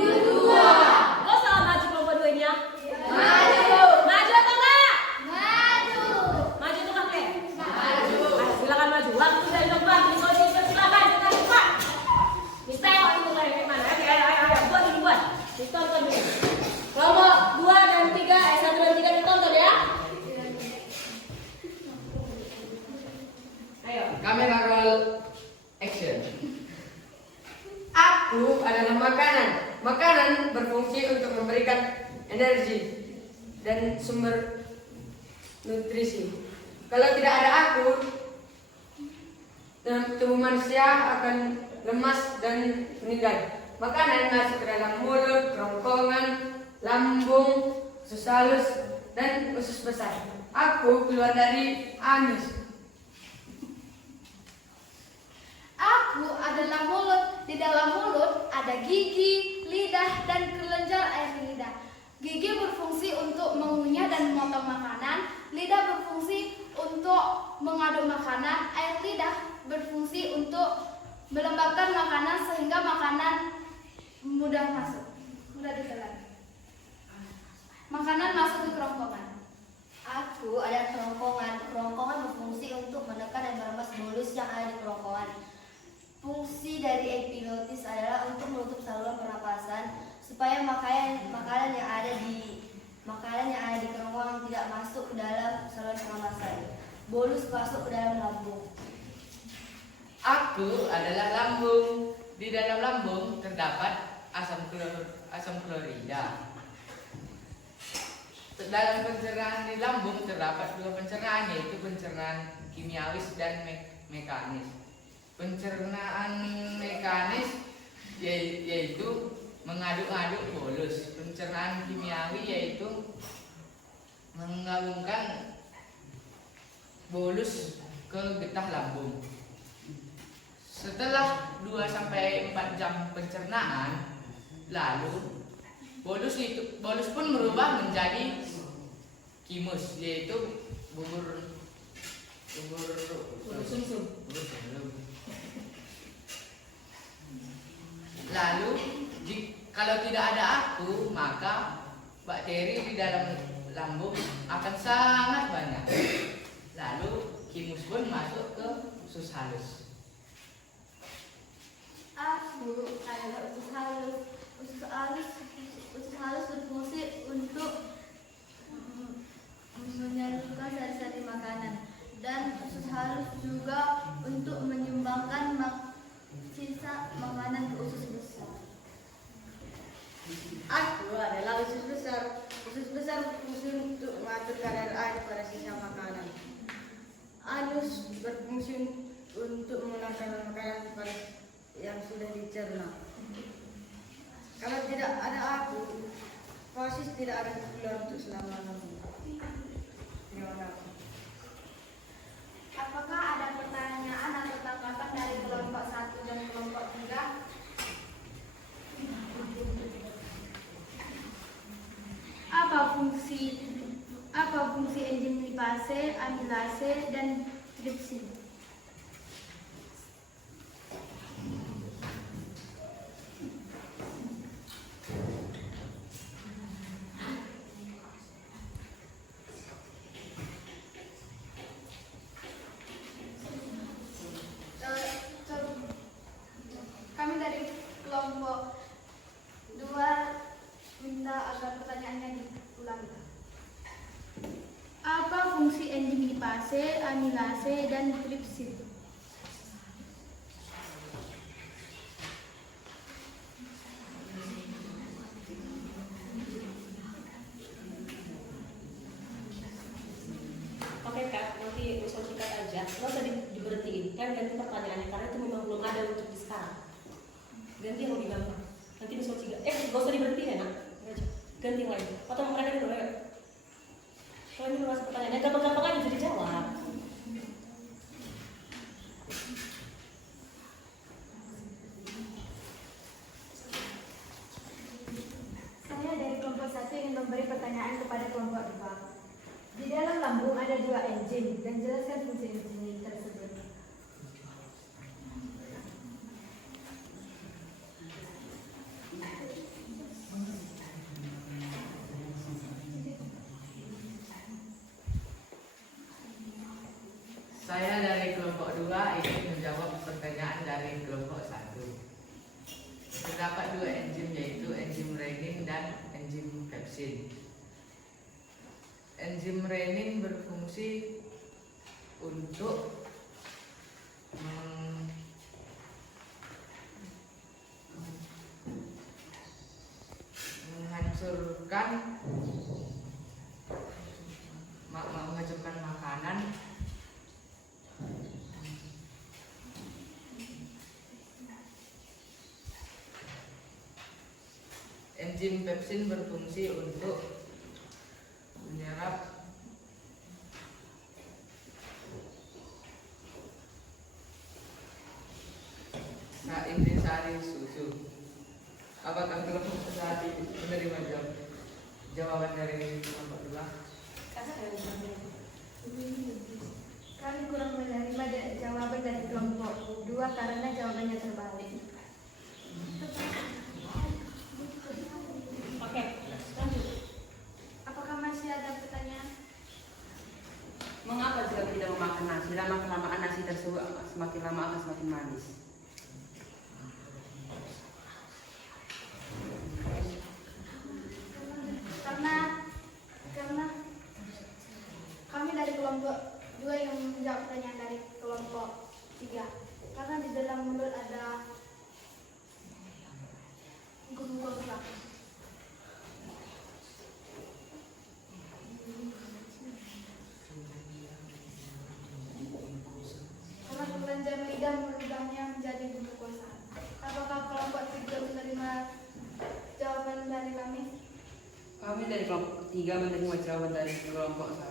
2. Lo salah maju kelompok 2-nya? Maju. Maju atau enggak? Maju. Maju tuh kakek? Maju. Ayo silakan maju. Waktu dari depan. Misalnya silakan kita cepat. Mister itu kayak mana? Ayo buat dulu buat. Ditonton dulu. Kelompok 2 dan 3, 1 dan 3 ditonton ya. Ayo. Kamera roll action. Aku adalah makanan. Makanan berfungsi untuk memberikan energi dan sumber nutrisi. Kalau tidak ada aku, tubuh manusia akan lemas dan meninggal. Makanan masuk ke dalam mulut, kerongkongan, lambung, usus halus, dan usus besar. Aku keluar dari anus. Aku adalah mulut. Di dalam mulut ada gigi, lidah, dan kelenjar air lidah. Gigi berfungsi untuk mengunyah dan memotong makanan. Lidah berfungsi untuk mengaduk makanan. Air lidah berfungsi untuk melembabkan makanan sehingga makanan mudah masuk, mudah ditelan. Makanan masuk ke kerongkongan. Aku ada kerongkongan. Kerongkongan berfungsi untuk menekan dan meremas bolus yang ada di kerongkongan. Fungsi dari epilotis adalah untuk menutup saluran pernapasan supaya makanan yang ada di kerongkongan tidak masuk ke dalam saluran pernapasan. Bolus masuk ke dalam lambung. Aku adalah lambung. Di dalam lambung terdapat asam klorida. Dalam pencernaan di lambung terdapat 2 pencernaan, yaitu pencernaan kimiawis dan mekanis. Pencernaan mekanis yaitu mengaduk-aduk bolus. Pencernaan kimiawi yaitu menggabungkan bolus ke getah lambung. Setelah 2-4 jam pencernaan, lalu bolus pun berubah menjadi kimus, yaitu bubur sumsum. Lalu kalau tidak ada aku, maka bakteri di dalam lambung akan sangat banyak. Lalu kimus pun masuk ke usus halus. Aku adalah usus halus. Usus halus berfungsi untuk menyalurkan sari-sari makanan, dan usus halus juga untuk menyumbangkan sisa makanan ke usus besar. Aku adalah usus besar. Usus besar berfungsi untuk mengatur kadar air pada sisa makanan. Anus berfungsi untuk mengeluarkan makanan pada yang sudah dicerna. Kalau tidak ada aku, fasis tidak akan keluar untuk selama-lamanya. Terima kasih. Apakah ada pertanyaan atau tanggapan dari kelompok 1 dan kelompok 3? Apa fungsi enzim lipase, amilase, dan tripsin? amilase, amilase, dan tripsin. Oke Kak, nanti usul kita aja, nggak usah diberhentiin, kan ganti pertanyaannya karena itu memang belum ada untuk di sekarang. Ganti yang lebih gampang. Nanti usul tiga, nggak usah diberhentiin ya nak, ganti yang lain. Atau mereka dulu ya. Kalau ini masuk pertanyaannya gampang-gampang aja bisa dijawab. Saya dari kelompok 1 ingin memberi pertanyaan kepada kelompok 2. Di dalam lambung ada 2 enzim dan jelaskan fungsi enzim tersebut. Saya dari kelompok 2 ingin menjawab pertanyaan dari kelompok 1. Terdapat 2 enzim yaitu enzim renin dan enzim pepsin. Enzim renin berfungsi untuk menghancurkan menghancurkan makanan. Enzim pepsin berfungsi untuk menyerap intisari susu. Apakah kelompok saat ini menerima jawaban dari kelompok 2? Kami kurang menerima jawaban dari kelompok 2 karena jawabannya terbalik. Oke, lanjut. Apakah masih ada pertanyaan? Mengapa jika tidak memakan nasi, lama-kelamaan nasi tersebut semakin lama akan semakin manis? Karena kami dari kelompok 2 yang menjawab pertanyaan dari kelompok 3. Karena di dalam mulut ada glukosa. Karena kelenjar lidah merubahnya menjadi glukosa. Apakah kelompok 3 menerima jawaban dari kami? Kami dari kelompok 3 menerima jawaban dari kelompok 2.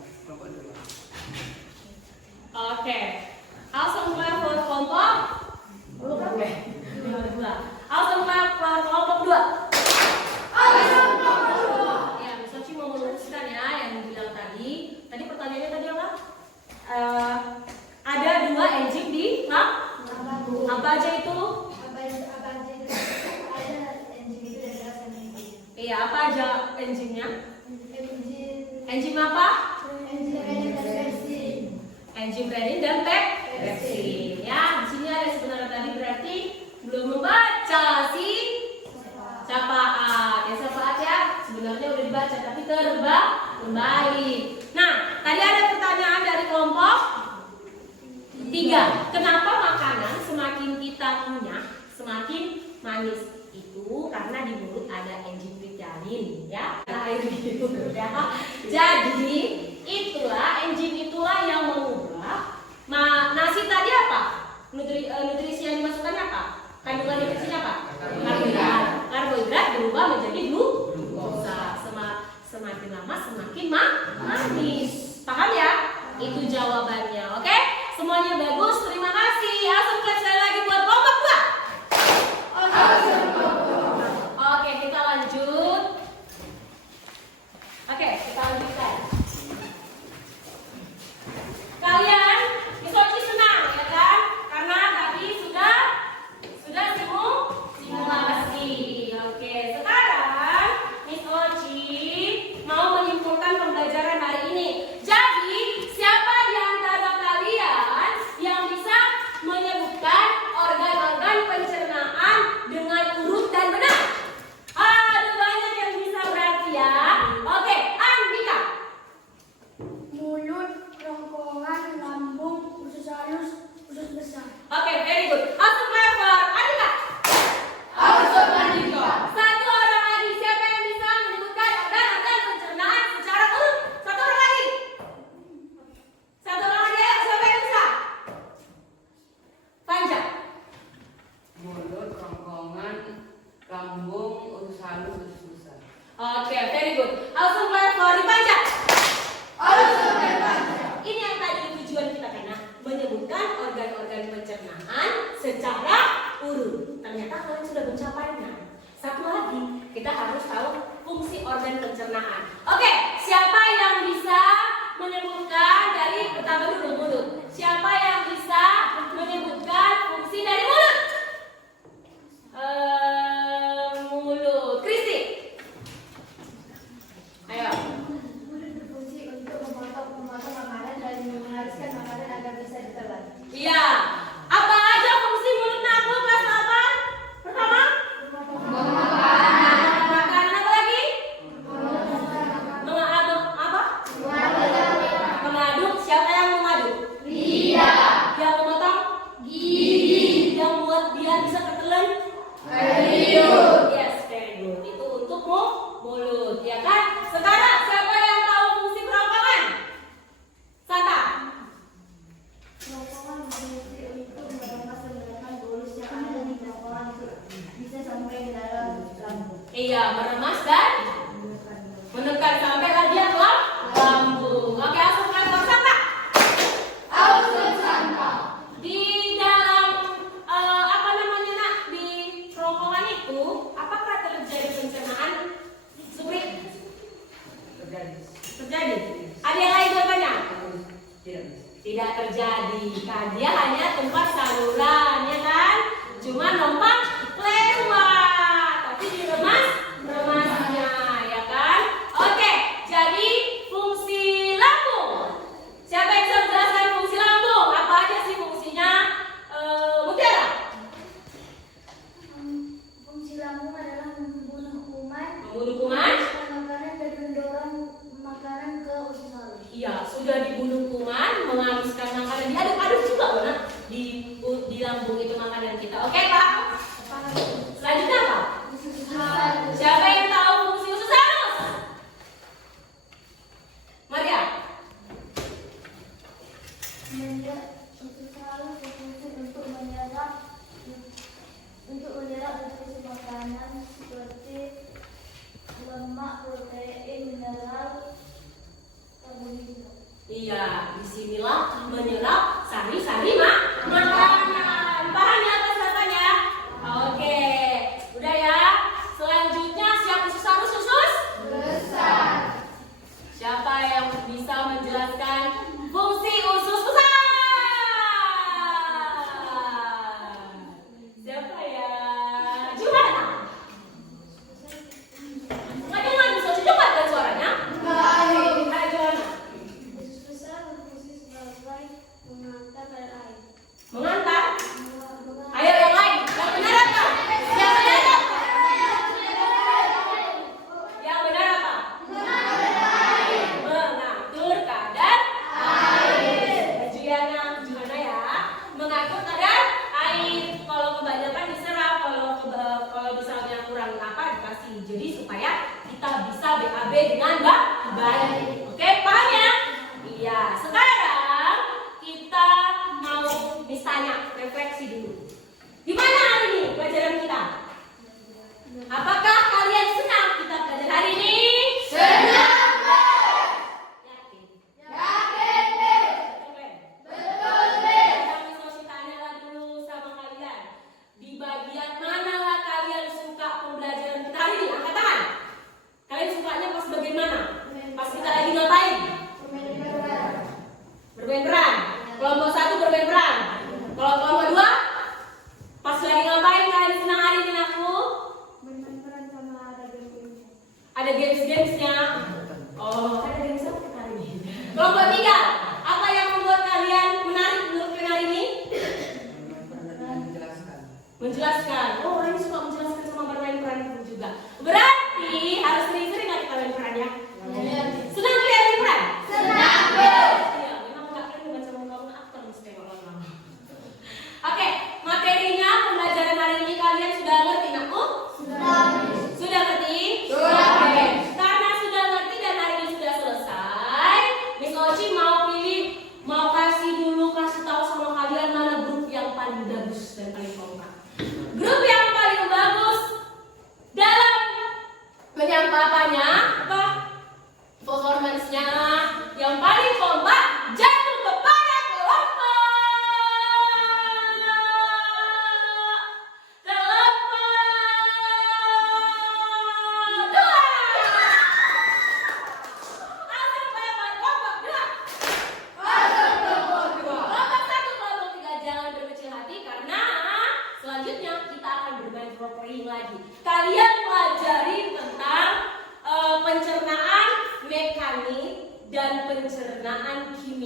Oke, langsung mulai keluar kelompok. Oke, dua. Langsung mulai keluar kelompok 2. Ya, Miss Oci mau meluruskan ya yang bilang tadi. Tadi pertanyaannya tadi apa? Ada 2 enzim di apa aja itu? Apa aja itu? Ada enzim itu dan jelaskan enzim. Iya, apa aja enzimnya? Enzim Enzim apa? renin dan pepsin. Enzim renin dan pepsin. Ya, di sini ada sebenarnya tadi berarti belum membaca si syafaat. Ya syafaat ya, sebenarnya udah dibaca tapi terbalik. Nah, tadi ada pertanyaan dari kelompok 3. Kenapa makanan semakin kita kunyah semakin manis? Itu karena di mulut ada enzim vitamin ya. Ya. Jadi enzim itulah yang mengubah nasi tadi apa? Nutrisi yang dimasukkannya apa? Kandungan nutrisinya apa? Karbohidrat berubah menjadi glukosa. Semakin lama semakin manis. Paham ya? Itu jawabannya. Oke? Semuanya bagus. Terima kasih. Langsung sekali lagi buat kelompok 2. Oke, kita lanjut. Oke, kita lanjutkan. Kalian Miss Oci senang ya kan? Karena tadi sudah simulasi. Oke, sekarang Miss Oci mau menyimpulkan pembelajaran hari ini. Jadi, siapa di antara kalian yang bisa menyebutkan good. Langsung clap for Dipanja. Ini yang tadi tujuan kita karena menyebutkan organ-organ pencernaan secara urut. Ternyata kalian sudah mencapainya. Satu lagi, kita harus tahu fungsi organ pencernaan. Oke, siapa yang bisa menyebutkan dari pertama dulu mulut? Siapa yang bisa menyebutkan fungsi dari mulut? Mulut. Kristi. Ayo. Mulut berfungsi untuk memotong makanan dan menghaluskan makanan agar bisa ditelan. Iya. Apa aja fungsi mulut Nabu kelas 8? Pertama? Makan. Apa lagi? Mengaduk apa? Mengaduk. Siapa yang mengaduk? Lidah. Yang memotong? Gigi. Yang buat dia bisa ketelan? Hidung. Yes, very good. Itu untuk mulut, ya kan? Sekarang siapa yang tahu fungsi kerongkongan? Santa. Kerongkongan berfungsi untuk meremas dan menekan bolus yang ada di kerongkongan untuk bisa sampai ke dalam lambung. Iya, meremas dan menekan sampai dia ke lambung. Oke, langsung ke Santa. Di dalam apa namanya nak di kerongkongan itu, apakah terjadi pencernaan? Supri? Terjadi. Ada yang lain jawabannya? Tidak terjadi. Kan dia hanya tempat saluran, ya kan? Cuma lompat lewat, tapi remasnya, ya kan? Oke, jadi fungsi lambung. Siapa yang bisa menjelaskan fungsi lambung? Apa aja sih fungsinya? Mutiara. Fungsi lambung adalah membunuh kuman, Membunuh kuman. makanan dan mendorong makanan ke usus halus. Iya, sudah dibunuh kuman, menghaluskan makanan, diaduk-aduk juga mana di lambung itu makanan kita. Oke, Pak? Selanjutnya apa? Siapa yang tahu fungsi usus halus? Maria. Usus halus berfungsi untuk menyerap nutrisi makanan seperti lemak, protein, mineral, karbohidrat. Iya, disinilah menyerap sari-sari makanan. Paham ya atas katanya? Oke, udah ya. Selanjutnya siapa usus halus usus? Besar. Siapa yang bisa menjelaskan fungsi usus besar? Siapa ya? Juhana. Nggak dengar bisa cepat kan suaranya? Ayo Juhana. Usus besar berfungsi sebagai mengantar air. Mengantar. Ayo yang lain. Yang benar apa? Yang benar apa? Yang benar apa? Mengatur kadar air. Juhana ya. Mengatur kadar air. Kalau kebanyakan diserap, kalau misalnya kurang apa dikasih. Jadi supaya kita bisa BAB dengan baik. Oke, paham ya? Iya. Sekarang kita mau misalnya refleksi dulu. Gimana hari ini pelajaran kita? Apakah kalian senang kita belajar hari ini? Senang. Yakin? Betul. Kami mau tanya dulu sama kalian. Di bagian manalah kalian suka pembelajaran kita hari ini? Angkat tangan. Kalian sukanya pas bagaimana? Pas kita lagi ngapain? Bermain peran. Kelompok 1 bermain peran. Kalau kelompok 2 pas lagi ngapain kalian senang hari ini aku? Bermain peran sama ada game-nya. Ada games-gamesnya. Oh, ada games apa kita hari ini? Kelompok 3, apa yang membuat kalian menarik menurut kalian hari ini? Menjelaskan. Oh, ini suka menjelaskan sama bermain peran itu juga. Berarti harus sering-sering nggak kita main peran ya? Senang kalian main peran? Senang. Iya, memang nggak keren dengan sama kamu aktor mesti orang-orang. Oke, materinya pembelajaran hari ini kalian sudah ngerti aku? Sudah ngerti? Oke. Karena sudah ngerti dan hari ini sudah selesai, Miss Oci mau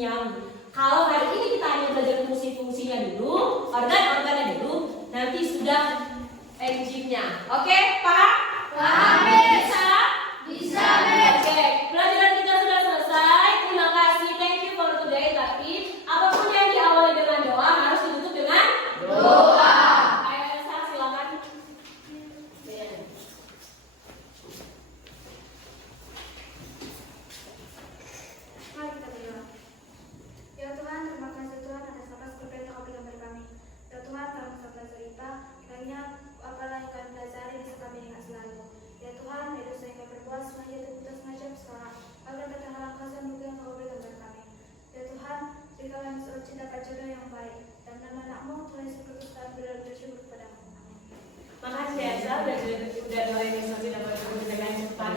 kimiawi. Kalau hari ini kita hanya belajar fungsi-fungsinya dulu, organ-organnya dulu, nanti sudah enzimnya. Oke, paham? Paham, Bisa? Bisa, Miss. Oke, pelajaran kita sudah selesai. Terima kasih, thank you for today. Tapi apapun yang diawali dengan doa harus ditutup dengan doa. Ayo Elsa, silakan. Mari kita berdoa. Ya Tuhan, terima kasih Tuhan atas apa seperti yang Kau berikan kepada kami. Ya Tuhan, dalam masa belajar kita, kiranya apalah yang kami pelajari bisa kami ingat selalu. Ya Tuhan, ya dosa yang kami berbuat sengaja dan tidak sengaja sekarang, agar kita halalkan juga yang Kau berikan kepada kami. Ya Tuhan, berikanlah kami selalu cinta jodoh yang baik, dan nama anakmu Tuhan Yesus Kristus kami bersyukur kepadamu. Amin. Makasih Elsa, udah doain yang dan berdoa dengan cepat.